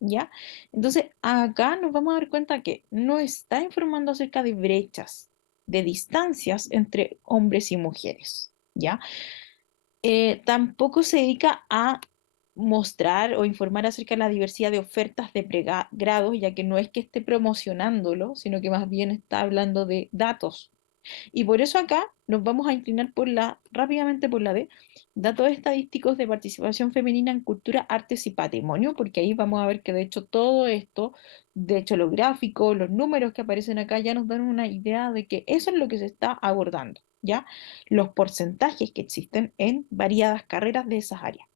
¿Ya? Entonces, acá nos vamos a dar cuenta que no está informando acerca de brechas, de distancias entre hombres y mujeres, ¿ya? Tampoco se dedica a mostrar o informar acerca de la diversidad de ofertas de pregrados, ya que no es que esté promocionándolo, sino que más bien está hablando de datos. Y por eso acá nos vamos a inclinar rápidamente por la D, datos estadísticos de participación femenina en cultura, artes y patrimonio, porque ahí vamos a ver que de hecho todo esto, de hecho los gráficos, los números que aparecen acá ya nos dan una idea de que eso es lo que se está abordando, ¿ya? Los porcentajes que existen en variadas carreras de esas áreas.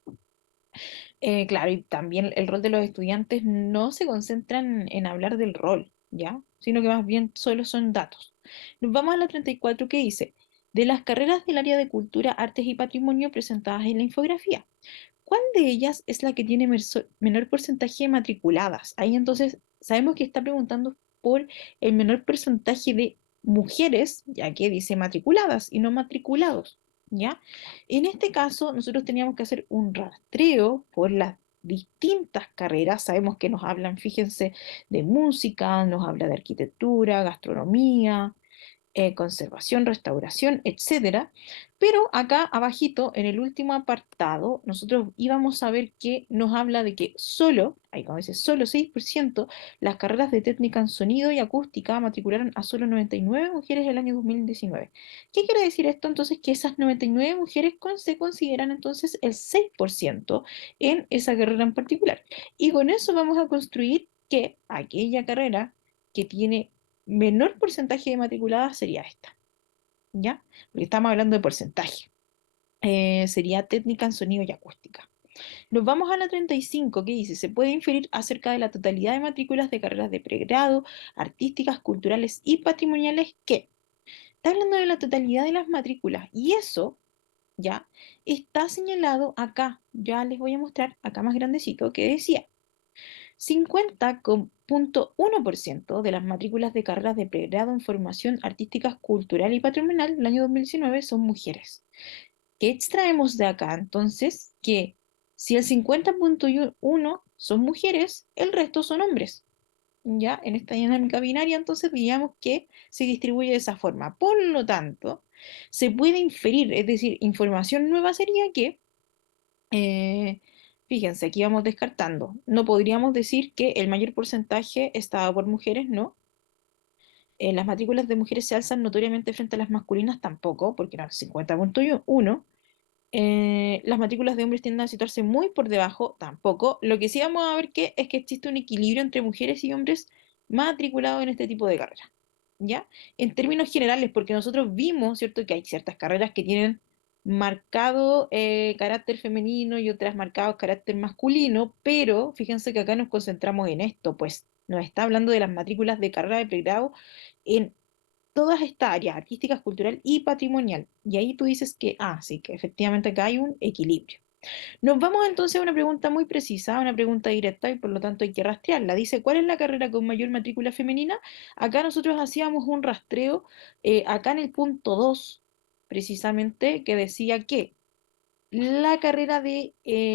Claro, y también el rol de los estudiantes no se concentra en hablar del rol, ¿ya? Sino que más bien solo son datos. Nos vamos a la 34 que dice, de las carreras del área de cultura, artes y patrimonio presentadas en la infografía, ¿cuál de ellas es la que tiene menor porcentaje de matriculadas? Ahí entonces sabemos que está preguntando por el menor porcentaje de mujeres, ya que dice matriculadas y no matriculados, ¿ya? En este caso, nosotros teníamos que hacer un rastreo por las distintas carreras. Sabemos que nos hablan, fíjense, de música, nos habla de arquitectura, gastronomía, conservación, restauración, etcétera. Pero acá abajito, en el último apartado, nosotros íbamos a ver que nos habla de que solo, ahí como dice, solo 6% las carreras de técnica en sonido y acústica matricularon a solo 99 mujeres el año 2019. ¿Qué quiere decir esto? Entonces que esas 99 mujeres se consideran entonces el 6% en esa carrera en particular. Y con eso vamos a construir que aquella carrera que tiene menor porcentaje de matriculadas sería esta, ¿ya? Porque estamos hablando de porcentaje. Sería técnica en sonido y acústica. Nos vamos a la 35 que dice, se puede inferir acerca de la totalidad de matrículas de carreras de pregrado, artísticas, culturales y patrimoniales que está hablando de la totalidad de las matrículas y eso ya está señalado acá. Ya les voy a mostrar acá más grandecito que decía 50,1% de las matrículas de carreras de pregrado en formación artística, cultural y patrimonial del año 2019 son mujeres. ¿Qué extraemos de acá? Entonces, que si el 50,1 son mujeres, el resto son hombres. Ya, en esta dinámica binaria, entonces digamos que se distribuye de esa forma. Por lo tanto, se puede inferir, es decir, información nueva sería que eh, fíjense, aquí vamos descartando. No podríamos decir que el mayor porcentaje estaba por mujeres, no. Las matrículas de mujeres se alzan notoriamente frente a las masculinas tampoco, porque eran 50,1. Las matrículas de hombres tienden a situarse muy por debajo, tampoco. Lo que sí vamos a ver que es que existe un equilibrio entre mujeres y hombres matriculados en este tipo de carreras, ¿ya? En términos generales, porque nosotros vimos, ¿cierto?, que hay ciertas carreras que tienen marcado carácter femenino y otras marcados carácter masculino, pero fíjense que acá nos concentramos en esto, pues nos está hablando de las matrículas de carrera de pregrado en todas estas áreas, artísticas, cultural y patrimonial. Y ahí tú dices que, sí, que efectivamente acá hay un equilibrio. Nos vamos entonces a una pregunta muy precisa, una pregunta directa y por lo tanto hay que rastrearla. Dice, ¿cuál es la carrera con mayor matrícula femenina? Acá nosotros hacíamos un rastreo, acá en el punto 2 precisamente, que decía que la carrera de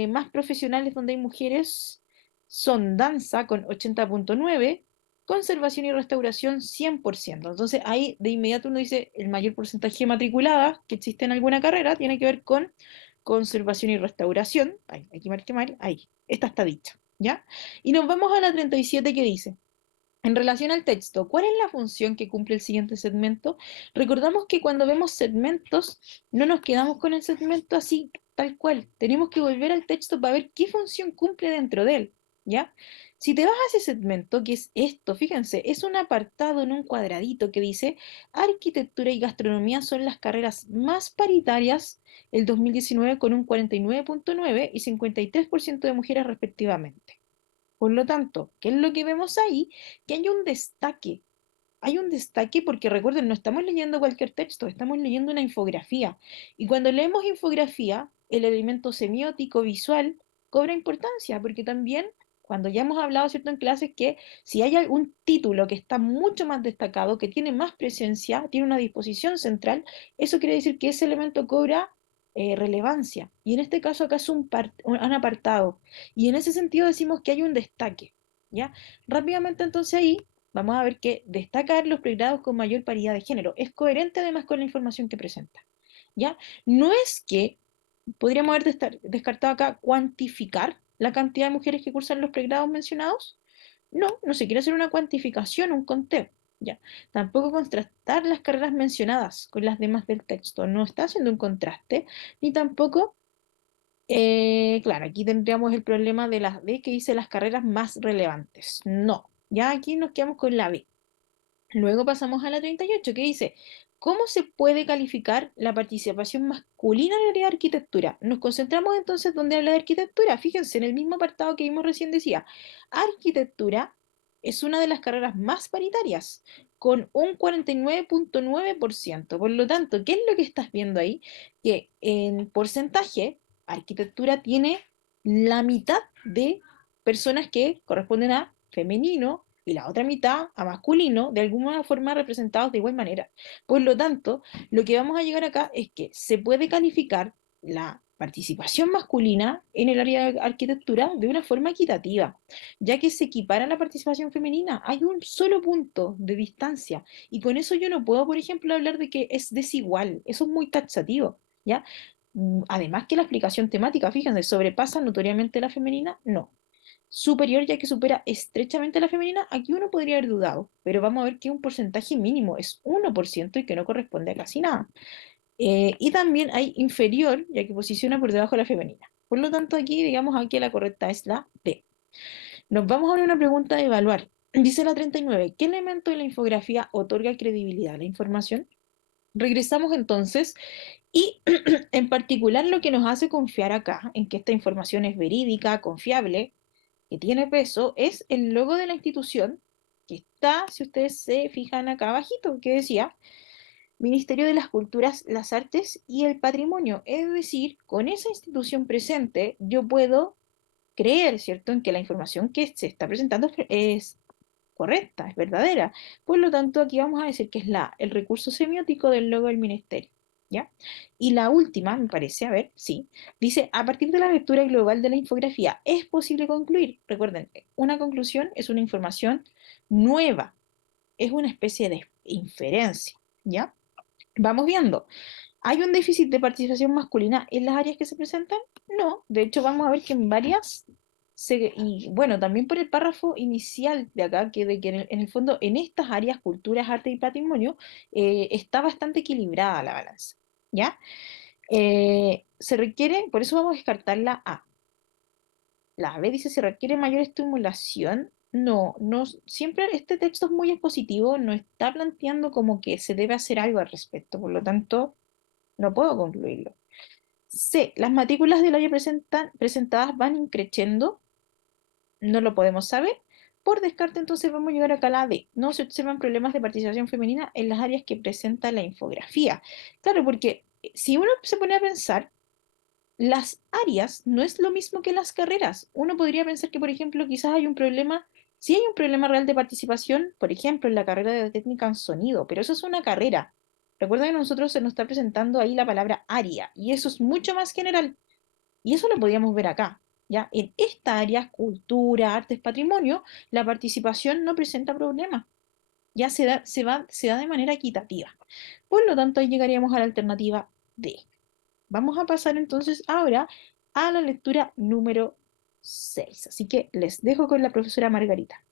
más profesionales donde hay mujeres son danza con 80,9, conservación y restauración 100%. Entonces ahí de inmediato uno dice el mayor porcentaje de matriculadas que existe en alguna carrera tiene que ver con conservación y restauración. Ay, aquí marqué mal, ahí, esta está dicha, ¿ya? Y nos vamos a la 37 que dice. En relación al texto, ¿cuál es la función que cumple el siguiente segmento? Recordamos que cuando vemos segmentos, no nos quedamos con el segmento así, tal cual. Tenemos que volver al texto para ver qué función cumple dentro de él, ¿ya? Si te vas a ese segmento, que es esto, fíjense, es un apartado en un cuadradito que dice Arquitectura y Gastronomía son las carreras más paritarias el 2019 con un 49,9 y 53% de mujeres respectivamente. Por lo tanto, ¿qué es lo que vemos ahí? Que hay un destaque. Hay un destaque porque recuerden, no estamos leyendo cualquier texto, estamos leyendo una infografía. Y cuando leemos infografía, el elemento semiótico visual cobra importancia, porque también, cuando ya hemos hablado, ¿cierto?, en clases, que si hay algún título que está mucho más destacado, que tiene más presencia, tiene una disposición central, eso quiere decir que ese elemento cobra relevancia. Y en este caso acá es un apartado. Y en ese sentido decimos que hay un destaque. ¿Ya? Rápidamente entonces ahí vamos a ver que destacar los pregrados con mayor paridad de género es coherente además con la información que presenta. ¿Ya? No es que podríamos haber descartado acá cuantificar la cantidad de mujeres que cursan los pregrados mencionados. No, no se quiere hacer una cuantificación, un conteo. ¿Ya? Tampoco contrastar las carreras mencionadas con las demás del texto. No está haciendo un contraste, ni tampoco claro, aquí tendríamos el problema de las B que dice las carreras más relevantes. No, ya aquí nos quedamos con la B. Luego pasamos a la 38 que dice, ¿cómo se puede calificar la participación masculina en el área de arquitectura? Nos concentramos entonces donde habla de arquitectura. Fíjense, en el mismo apartado que vimos recién decía, arquitectura es una de las carreras más paritarias, con un 49,9%. Por lo tanto, ¿qué es lo que estás viendo ahí? Que en porcentaje, arquitectura tiene la mitad de personas que corresponden a femenino y la otra mitad a masculino, de alguna forma representados de igual manera. Por lo tanto, lo que vamos a llegar acá es que se puede calificar la participación masculina en el área de arquitectura de una forma equitativa, ya que se equipara a la participación femenina. Hay un solo punto de distancia y con eso yo no puedo, por ejemplo, hablar de que es desigual. Eso es muy taxativo, ¿ya? Además que la explicación temática, fíjense, ¿sobrepasa notoriamente la femenina? No. Superior ya que supera estrechamente a la femenina, aquí uno podría haber dudado, pero vamos a ver que un porcentaje mínimo es 1% y que no corresponde a casi nada. Y también hay inferior, ya que posiciona por debajo de la femenina. Por lo tanto, aquí digamos aquí la correcta es la D. Nos vamos a ver una pregunta de evaluar. Dice la 39, ¿qué elemento de la infografía otorga credibilidad a la información? Regresamos entonces y en particular lo que nos hace confiar acá en que esta información es verídica, confiable, que tiene peso, es el logo de la institución que está, si ustedes se fijan acá abajito, que decía Ministerio de las Culturas, las Artes y el Patrimonio. Es decir, con esa institución presente yo puedo creer, ¿cierto?, en que la información que se está presentando es correcta, es verdadera. Por lo tanto, aquí vamos a decir que es el recurso semiótico del logo del ministerio. ¿Ya? Y la última, me parece, a ver, sí, dice, a partir de la lectura global de la infografía, es posible concluir. Recuerden, una conclusión es una información nueva, es una especie de inferencia, ¿ya? Vamos viendo. ¿Hay un déficit de participación masculina en las áreas que se presentan? No, de hecho vamos a ver que en varias, y bueno, también por el párrafo inicial de acá, que, de que en el fondo en estas áreas, culturas, arte y patrimonio, está bastante equilibrada la balanza, ¿ya? Se requiere, por eso vamos a descartar la A. La B dice, ¿se requiere mayor estimulación? No, no, siempre este texto es muy expositivo, no está planteando como que se debe hacer algo al respecto, por lo tanto no puedo concluirlo. C. Las matrículas del área presentadas van increciendo. No lo podemos saber. Por descarte, entonces vamos a llegar acá a la D. No se observan problemas de participación femenina en las áreas que presenta la infografía. Claro, porque si uno se pone a pensar, las áreas no es lo mismo que las carreras. Uno podría pensar que, por ejemplo, quizás hay un problema, si hay un problema real de participación, por ejemplo, en la carrera de técnica en sonido, pero eso es una carrera. Recuerda que a nosotros se nos está presentando ahí la palabra área, y eso es mucho más general. Y eso lo podríamos ver acá. ¿Ya? En esta área, cultura, artes, patrimonio, la participación no presenta problema. Ya se da de manera equitativa. Por lo tanto, ahí llegaríamos a la alternativa D. Vamos a pasar entonces ahora a la lectura número 6. Así que les dejo con la profesora Margarita.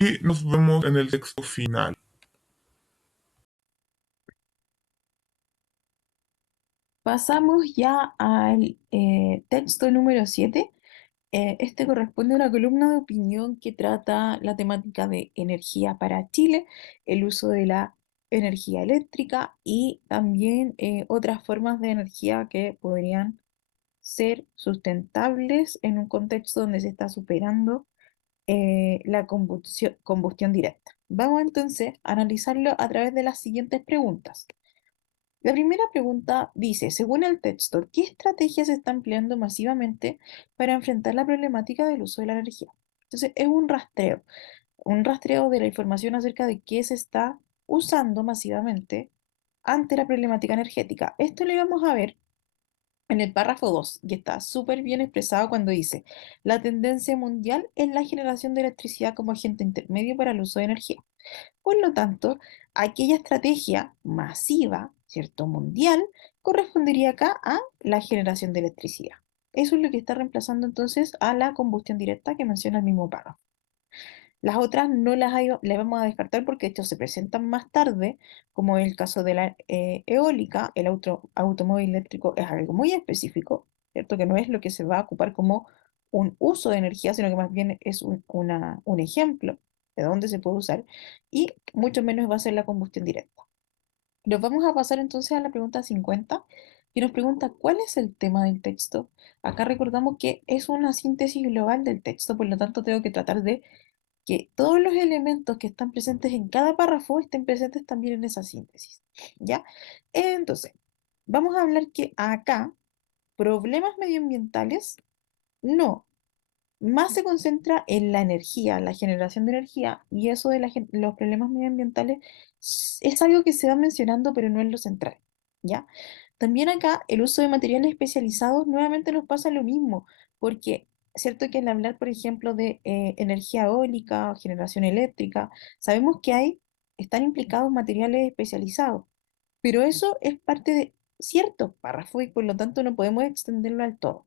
y nos vemos en el texto final. Pasamos ya al texto número 7. Este corresponde a una columna de opinión que trata la temática de energía para Chile, el uso de la energía eléctrica y también otras formas de energía que podrían ser sustentables en un contexto donde se está superando la combustión directa. Vamos entonces a analizarlo a través de las siguientes preguntas. La primera pregunta dice, según el texto, ¿qué estrategias se están empleando masivamente para enfrentar la problemática del uso de la energía? Entonces, es un rastreo de la información acerca de qué se está usando masivamente ante la problemática energética. Esto lo íbamos a ver en el párrafo 2 y está súper bien expresado cuando dice, la tendencia mundial es la generación de electricidad como agente intermedio para el uso de energía. Por lo tanto, aquella estrategia masiva, ¿cierto? Mundial, correspondería acá a la generación de electricidad. Eso es lo que está reemplazando entonces a la combustión directa que menciona el mismo párrafo. Las otras no las vamos a descartar porque de hecho se presentan más tarde, como en el caso de la eólica, el automóvil eléctrico es algo muy específico, ¿cierto? Que no es lo que se va a ocupar como un uso de energía, sino que más bien es un ejemplo de dónde se puede usar y mucho menos va a ser la combustión directa. Nos vamos a pasar entonces a la pregunta 50 que nos pregunta ¿cuál es el tema del texto? Acá recordamos que es una síntesis global del texto, por lo tanto tengo que tratar de que todos los elementos que están presentes en cada párrafo estén presentes también en esa síntesis, ¿ya? Entonces, vamos a hablar que acá, problemas medioambientales, no, más se concentra en la energía, la generación de energía, y eso de los problemas medioambientales es algo que se va mencionando, pero no es lo central, ¿ya? También acá el uso de materiales especializados nuevamente nos pasa lo mismo, porque es cierto que al hablar, por ejemplo, de energía eólica o generación eléctrica, sabemos que están implicados materiales especializados, pero eso es parte de cierto párrafo y por lo tanto no podemos extenderlo al todo.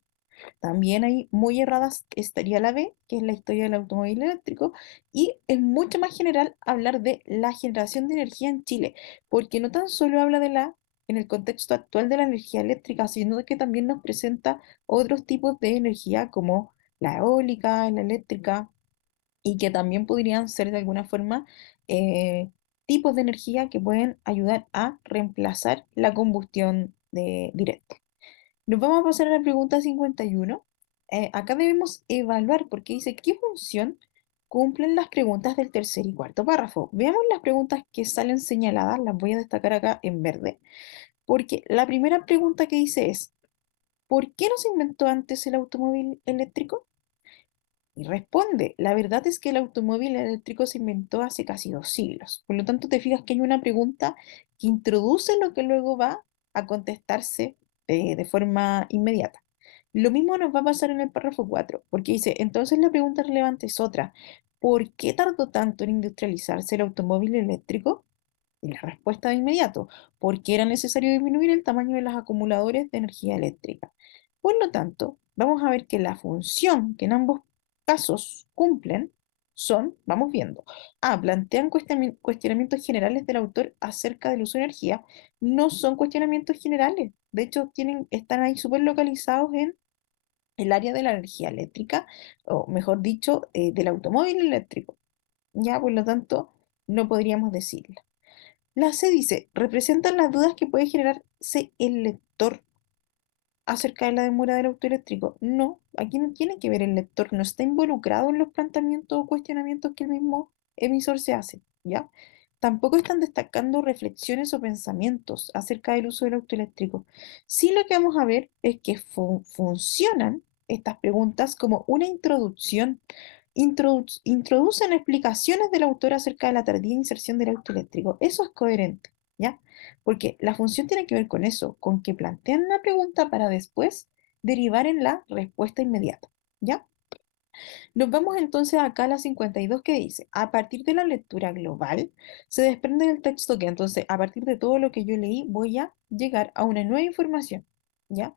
También hay muy erradas estaría la B, que es la historia del automóvil eléctrico, y es mucho más general hablar de la generación de energía en Chile, porque no tan solo habla en el contexto actual de la energía eléctrica, sino que también nos presenta otros tipos de energía como la eólica, la eléctrica, y que también podrían ser de alguna forma eh, tipos de energía que pueden ayudar a reemplazar la combustión directa. Nos vamos a pasar a la pregunta 51. Acá debemos evaluar porque dice, ¿qué función cumplen las preguntas del tercer y cuarto párrafo? Veamos las preguntas que salen señaladas, las voy a destacar acá en verde, porque la primera pregunta que dice es, ¿por qué no se inventó antes el automóvil eléctrico? Y responde, la verdad es que el automóvil eléctrico se inventó hace casi 2 siglos. Por lo tanto, te fijas que hay una pregunta que introduce lo que luego va a contestarse de forma inmediata. Lo mismo nos va a pasar en el párrafo 4, porque dice, entonces la pregunta relevante es otra. ¿Por qué tardó tanto en industrializarse el automóvil eléctrico? Y la respuesta de inmediato, porque era necesario disminuir el tamaño de los acumuladores de energía eléctrica. Por lo tanto, vamos a ver que la función que en ambos casos cumplen son, vamos viendo, plantean cuestionamientos generales del autor acerca del uso de energía, no son cuestionamientos generales, de hecho están ahí súper localizados en el área de la energía eléctrica, o mejor dicho, del automóvil eléctrico. Ya, por lo tanto, no podríamos decirlo. La C dice, representan las dudas que puede generarse el lector acerca de la demora del auto eléctrico. No, aquí no tiene que ver el lector, no está involucrado en los planteamientos o cuestionamientos que el mismo emisor se hace, ¿ya? Tampoco están destacando reflexiones o pensamientos acerca del uso del auto eléctrico. Sí, lo que vamos a ver es que funcionan estas preguntas como una introducción, introducen explicaciones del autor acerca de la tardía inserción del auto eléctrico. Eso es coherente, ¿ya? Porque la función tiene que ver con eso, con que plantean una pregunta para después derivar en la respuesta inmediata, ¿ya? Nos vamos entonces acá a la 52 que dice, a partir de la lectura global, se desprende del texto que entonces, a partir de todo lo que yo leí, voy a llegar a una nueva información, ¿ya?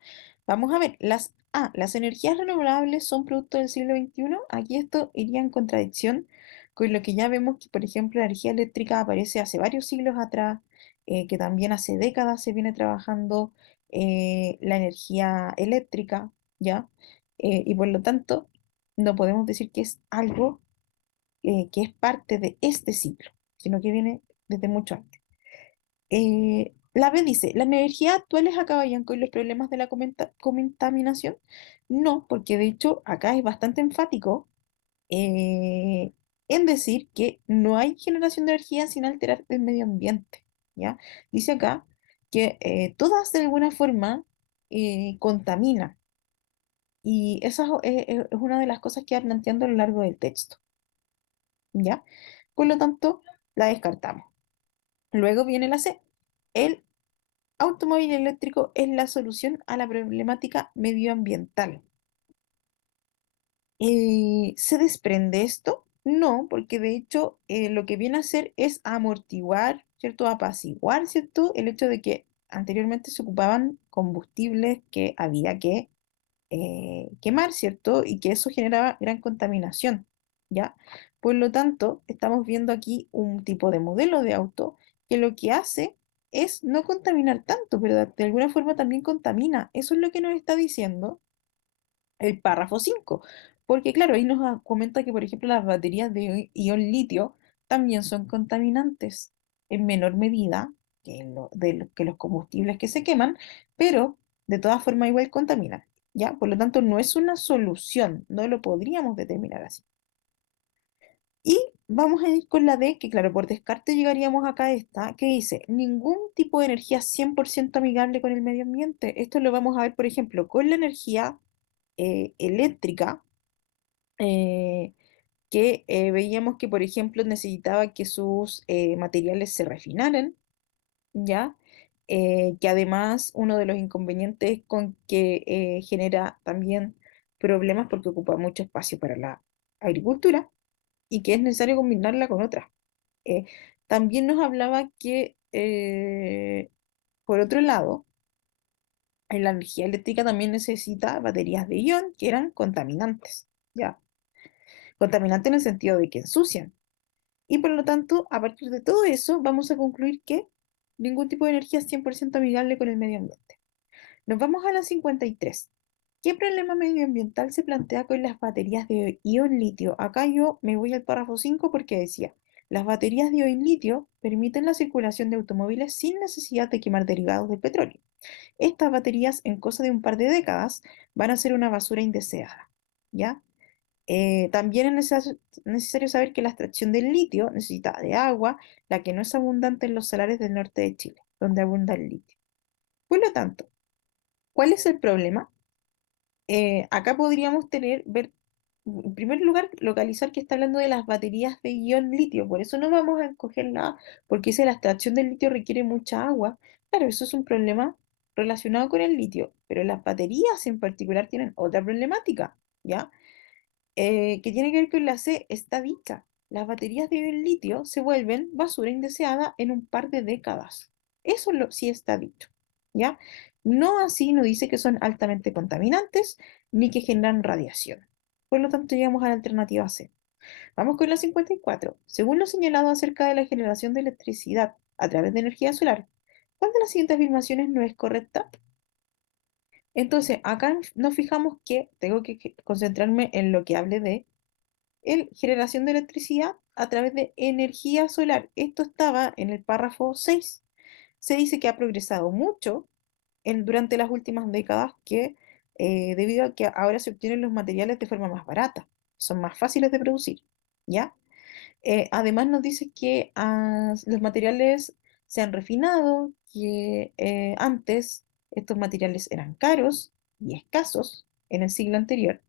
Vamos a ver, las energías renovables son producto del siglo XXI. Aquí esto iría en contradicción con lo que ya vemos que, por ejemplo, la energía eléctrica aparece hace varios siglos atrás, que también hace décadas se viene trabajando la energía eléctrica, ¿ya? Y por lo tanto, no podemos decir que es algo que es parte de este ciclo, sino que viene desde mucho antes. La B dice, ¿las energías actuales acabarían con los problemas de la contaminación? No, porque de hecho acá es bastante enfático eh, en decir que no hay generación de energía sin alterar el medio ambiente, ¿ya? Dice acá que todas de alguna forma contaminan, y eso es una de las cosas que va planteando a lo largo del texto, ¿ya? Por lo tanto, la descartamos. Luego viene la C. El automóvil eléctrico es la solución a la problemática medioambiental. ¿Se desprende esto? No, porque de hecho lo que viene a hacer es amortiguar, ¿cierto? Apaciguar, ¿cierto? El hecho de que anteriormente se ocupaban combustibles que había que quemar, ¿cierto? Y que eso generaba gran contaminación, ¿ya? Por lo tanto, estamos viendo aquí un tipo de modelo de auto que lo que hace es no contaminar tanto, pero de alguna forma también contamina. Eso es lo que nos está diciendo el párrafo 5, porque claro, ahí nos comenta que, por ejemplo, las baterías de ion litio también son contaminantes en menor medida que los combustibles que se queman, pero de todas formas igual contaminan, ¿ya? Por lo tanto, no es una solución, no lo podríamos determinar así. Y vamos a ir con la D, que claro, por descarte llegaríamos acá a esta, que dice, ningún tipo de energía 100% amigable con el medio ambiente. Esto lo vamos a ver, por ejemplo, con la energía eléctrica, eh, que veíamos que, por ejemplo, necesitaba que sus materiales se refinaran, ¿ya? Que además uno de los inconvenientes con que genera también problemas porque ocupa mucho espacio para la agricultura y que es necesario combinarla con otras. Eh, También nos hablaba que, por otro lado, en la energía eléctrica también necesita baterías de ion que eran contaminantes, ¿ya? Contaminantes en el sentido de que ensucian. Y por lo tanto, a partir de todo eso, vamos a concluir que ningún tipo de energía es 100% amigable con el medio ambiente. Nos vamos a la 53. ¿Qué problema medioambiental se plantea con las baterías de ion litio? Acá yo me voy al párrafo 5 porque decía, las baterías de ion litio permiten la circulación de automóviles sin necesidad de quemar derivados del petróleo. Estas baterías en cosa de un par de décadas van a ser una basura indeseada, ¿ya? También es necesario saber que la extracción del litio necesita de agua, la que no es abundante en los salares del norte de Chile, donde abunda el litio. Por lo tanto, ¿cuál es el problema? Acá podríamos ver, en primer lugar, localizar que está hablando de las baterías de ion litio, por eso no vamos a escoger nada, porque dice la extracción del litio requiere mucha agua. Claro, eso es un problema relacionado con el litio, pero las baterías en particular tienen otra problemática, ¿ya? Que tiene que ver con la C, está dicha. Las baterías de litio se vuelven basura indeseada en un par de décadas. Eso sí está dicho, ¿ya? No así, no dice que son altamente contaminantes ni que generan radiación. Por lo tanto, llegamos a la alternativa C. Vamos con la 54. Según lo señalado acerca de la generación de electricidad a través de energía solar, ¿cuál de las siguientes afirmaciones no es correcta? Entonces, acá nos fijamos que tengo que concentrarme en lo que hable de generación de electricidad a través de energía solar. Esto estaba en el párrafo 6. Se dice que ha progresado mucho durante las últimas décadas debido a que ahora se obtienen los materiales de forma más barata, son más fáciles de producir, ¿ya? Además nos dice que los materiales se han refinado, que antes estos materiales eran caros y escasos en el siglo anterior,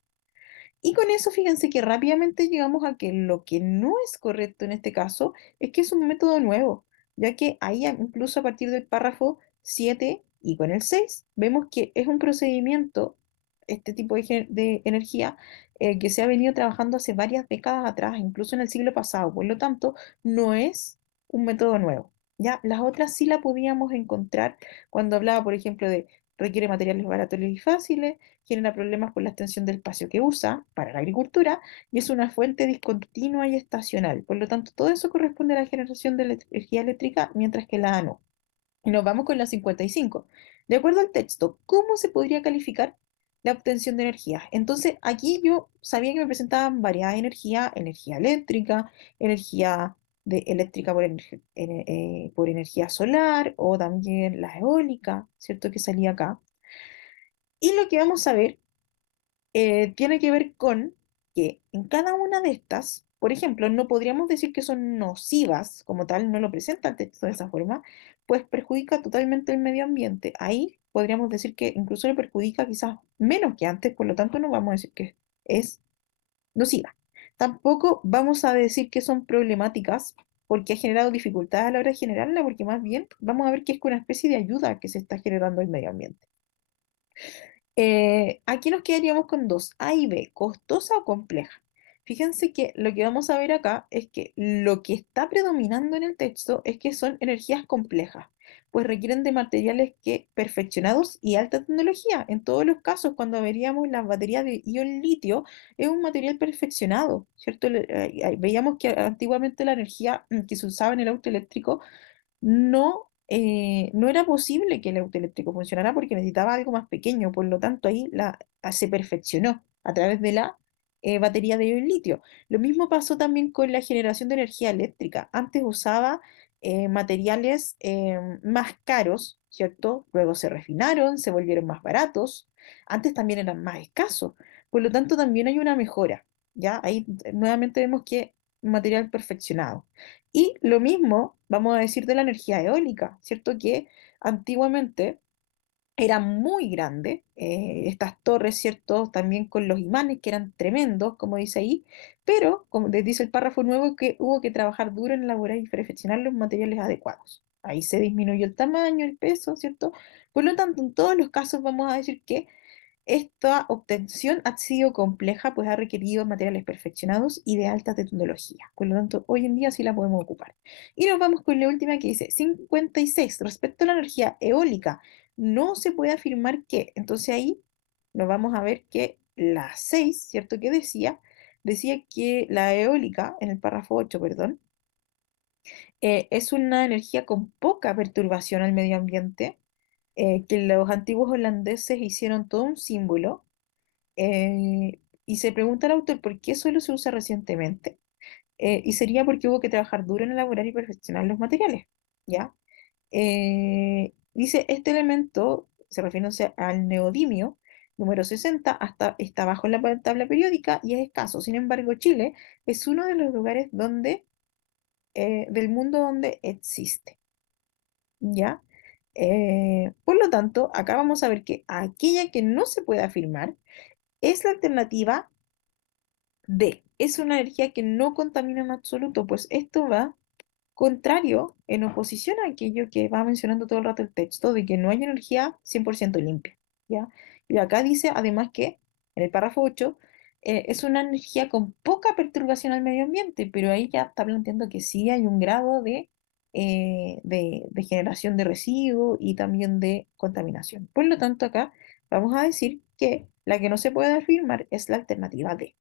y con eso, fíjense que rápidamente llegamos a que lo que no es correcto en este caso es que es un método nuevo, ya que ahí incluso a partir del párrafo 7 y con el 6 vemos que es un procedimiento, este tipo de energía, que se ha venido trabajando hace varias décadas atrás, incluso en el siglo pasado. Por lo tanto, no es un método nuevo. Ya, las otras sí la podíamos encontrar cuando hablaba, por ejemplo, de requiere materiales baratos y fáciles, genera problemas por la extensión del espacio que usa para la agricultura y es una fuente discontinua y estacional. Por lo tanto, todo eso corresponde a la generación de energía eléctrica, mientras que la A no. Y nos vamos con la 55. De acuerdo al texto, ¿cómo se podría calificar la obtención de energía? Entonces, aquí yo sabía que me presentaban variedad de energía, energía eléctrica, energía eléctrica por energía solar o también la eólica, ¿cierto? Que salía acá. Y lo que vamos a ver tiene que ver con que en cada una de estas, por ejemplo, no podríamos decir que son nocivas, como tal, no lo presenta el texto de esa forma, pues perjudica totalmente el medio ambiente. Ahí podríamos decir que incluso le perjudica quizás menos que antes, por lo tanto no vamos a decir que es nociva. Tampoco vamos a decir que son problemáticas porque ha generado dificultades a la hora de generarla, porque más bien vamos a ver que es una especie de ayuda que se está generando al medio ambiente. Aquí nos quedaríamos con dos, A y B, costosa o compleja. Fíjense que lo que vamos a ver acá es que lo que está predominando en el texto es que son energías complejas, pues requieren de materiales que perfeccionados y alta tecnología. En todos los casos, cuando veríamos las baterías de ion litio, es un material perfeccionado, ¿cierto? Veíamos que antiguamente la energía que se usaba en el auto eléctrico no era posible que el auto eléctrico funcionara porque necesitaba algo más pequeño, por lo tanto ahí se perfeccionó a través de la batería de litio. Lo mismo pasó también con la generación de energía eléctrica. Antes usaba materiales más caros, ¿cierto? Luego se refinaron, se volvieron más baratos. Antes también eran más escasos. Por lo tanto, también hay una mejora. ¿Ya? Ahí nuevamente vemos que material perfeccionado. Y lo mismo vamos a decir de la energía eólica, ¿cierto? Que antiguamente era muy grande, estas torres, ¿cierto? También con los imanes que eran tremendos, como dice ahí, pero, como les dice el párrafo nuevo, que hubo que trabajar duro en elaborar y perfeccionar los materiales adecuados. Ahí se disminuyó el tamaño, el peso, ¿cierto? Por lo tanto, en todos los casos vamos a decir que esta obtención ha sido compleja, pues ha requerido materiales perfeccionados y de alta tecnología. Por lo tanto, hoy en día sí la podemos ocupar. Y nos vamos con la última que dice 56. Respecto a la energía eólica, no se puede afirmar que. Entonces ahí nos vamos a ver que la 6, ¿cierto? Que decía que la eólica, en el párrafo 8, perdón, es una energía con poca perturbación al medio ambiente, que los antiguos holandeses hicieron todo un símbolo y se pregunta el autor por qué solo se usa recientemente. Y sería porque hubo que trabajar duro en elaborar y perfeccionar los materiales, ¿ya? Dice, este elemento, se refiere o sea, al neodimio, número 60, está bajo en la tabla periódica y es escaso. Sin embargo, Chile es uno de los lugares del mundo donde existe, ¿ya? Por lo tanto, acá vamos a ver que aquella que no se puede afirmar es la alternativa D. Es una energía que no contamina en absoluto, pues esto va contrario, en oposición a aquello que va mencionando todo el rato el texto, de que no hay energía 100% limpia, ¿ya? Y acá dice además que, en el párrafo 8 es una energía con poca perturbación al medio ambiente, pero ahí ya está planteando que sí hay un grado de generación de residuos y también de contaminación. Por lo tanto, acá vamos a decir que la que no se puede afirmar es la alternativa D.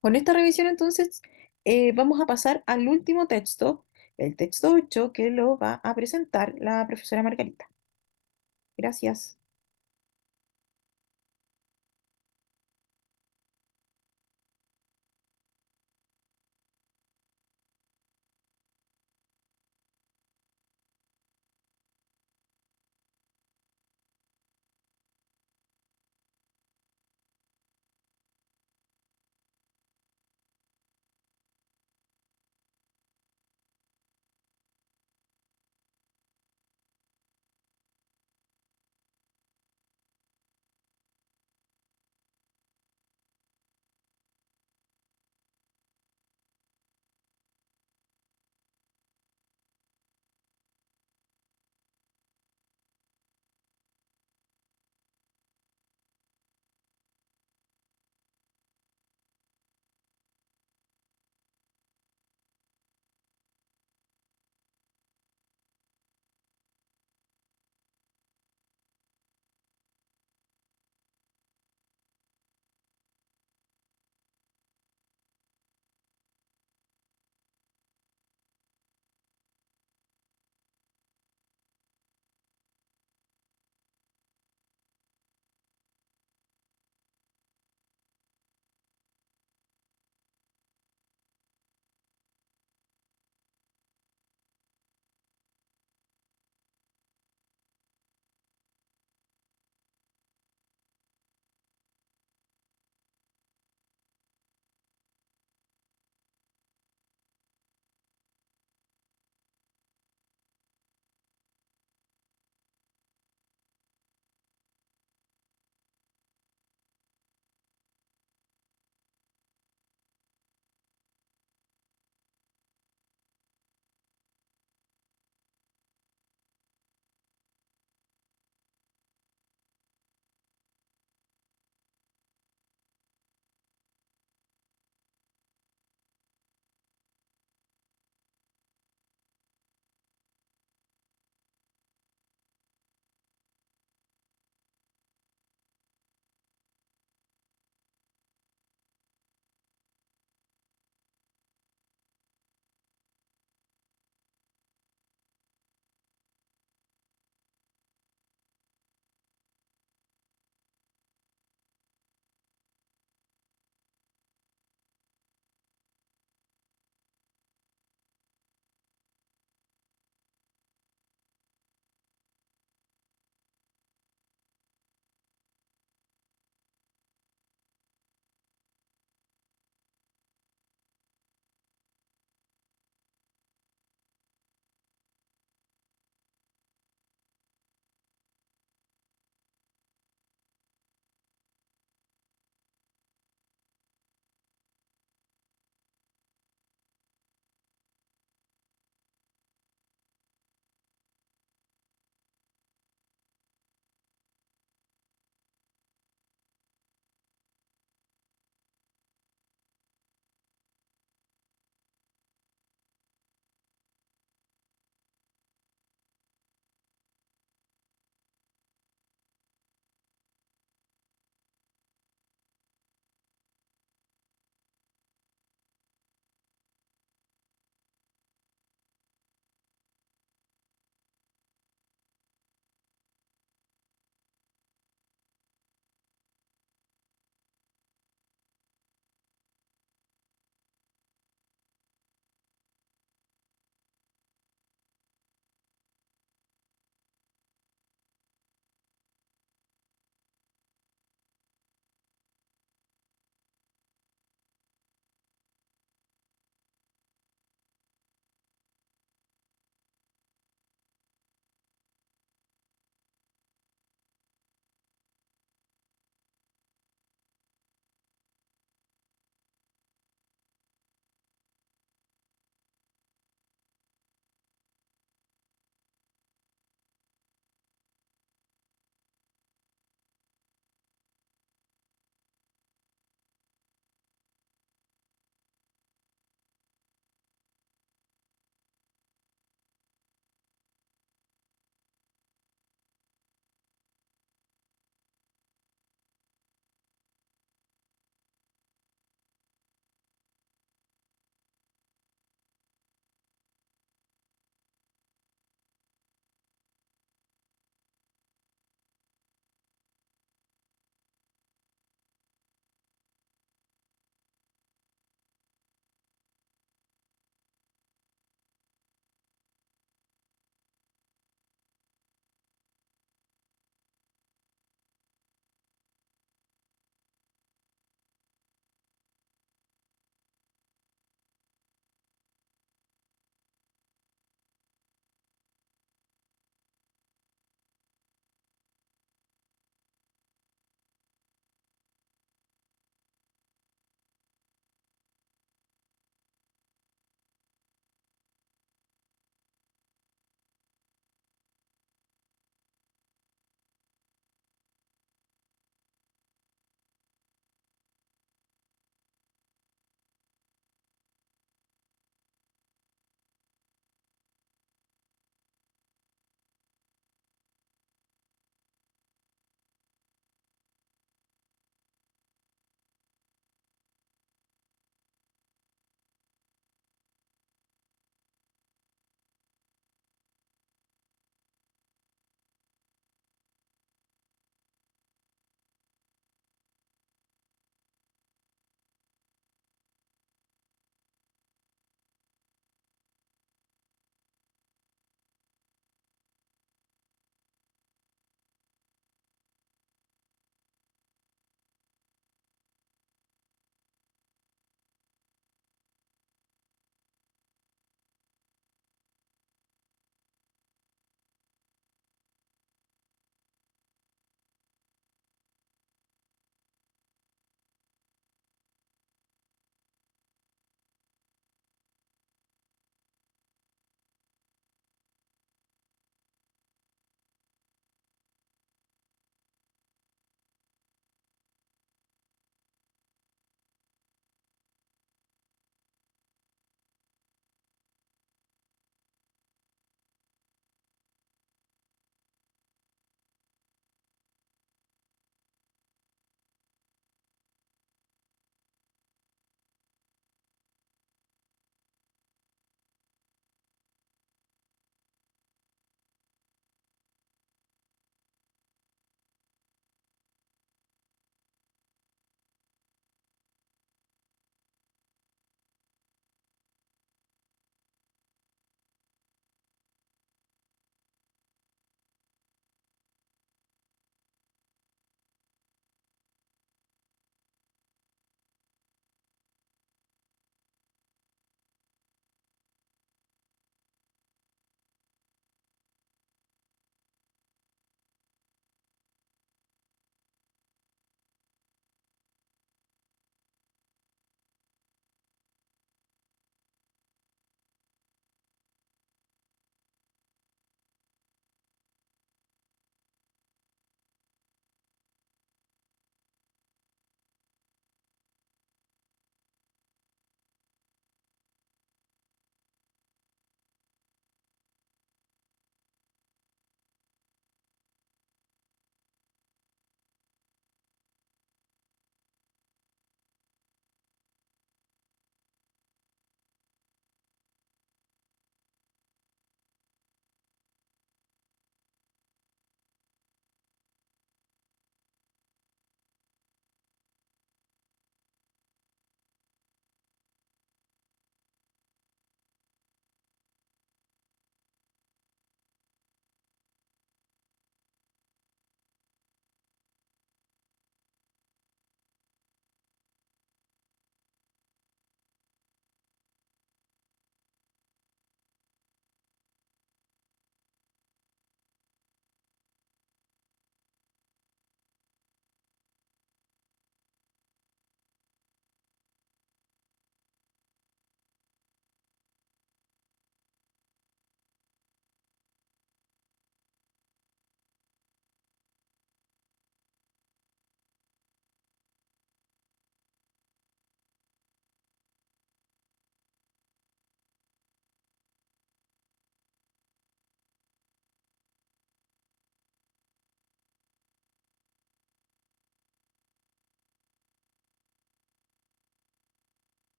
Con esta revisión, entonces, vamos a pasar al último texto, el texto 8, que lo va a presentar la profesora Margarita. Gracias.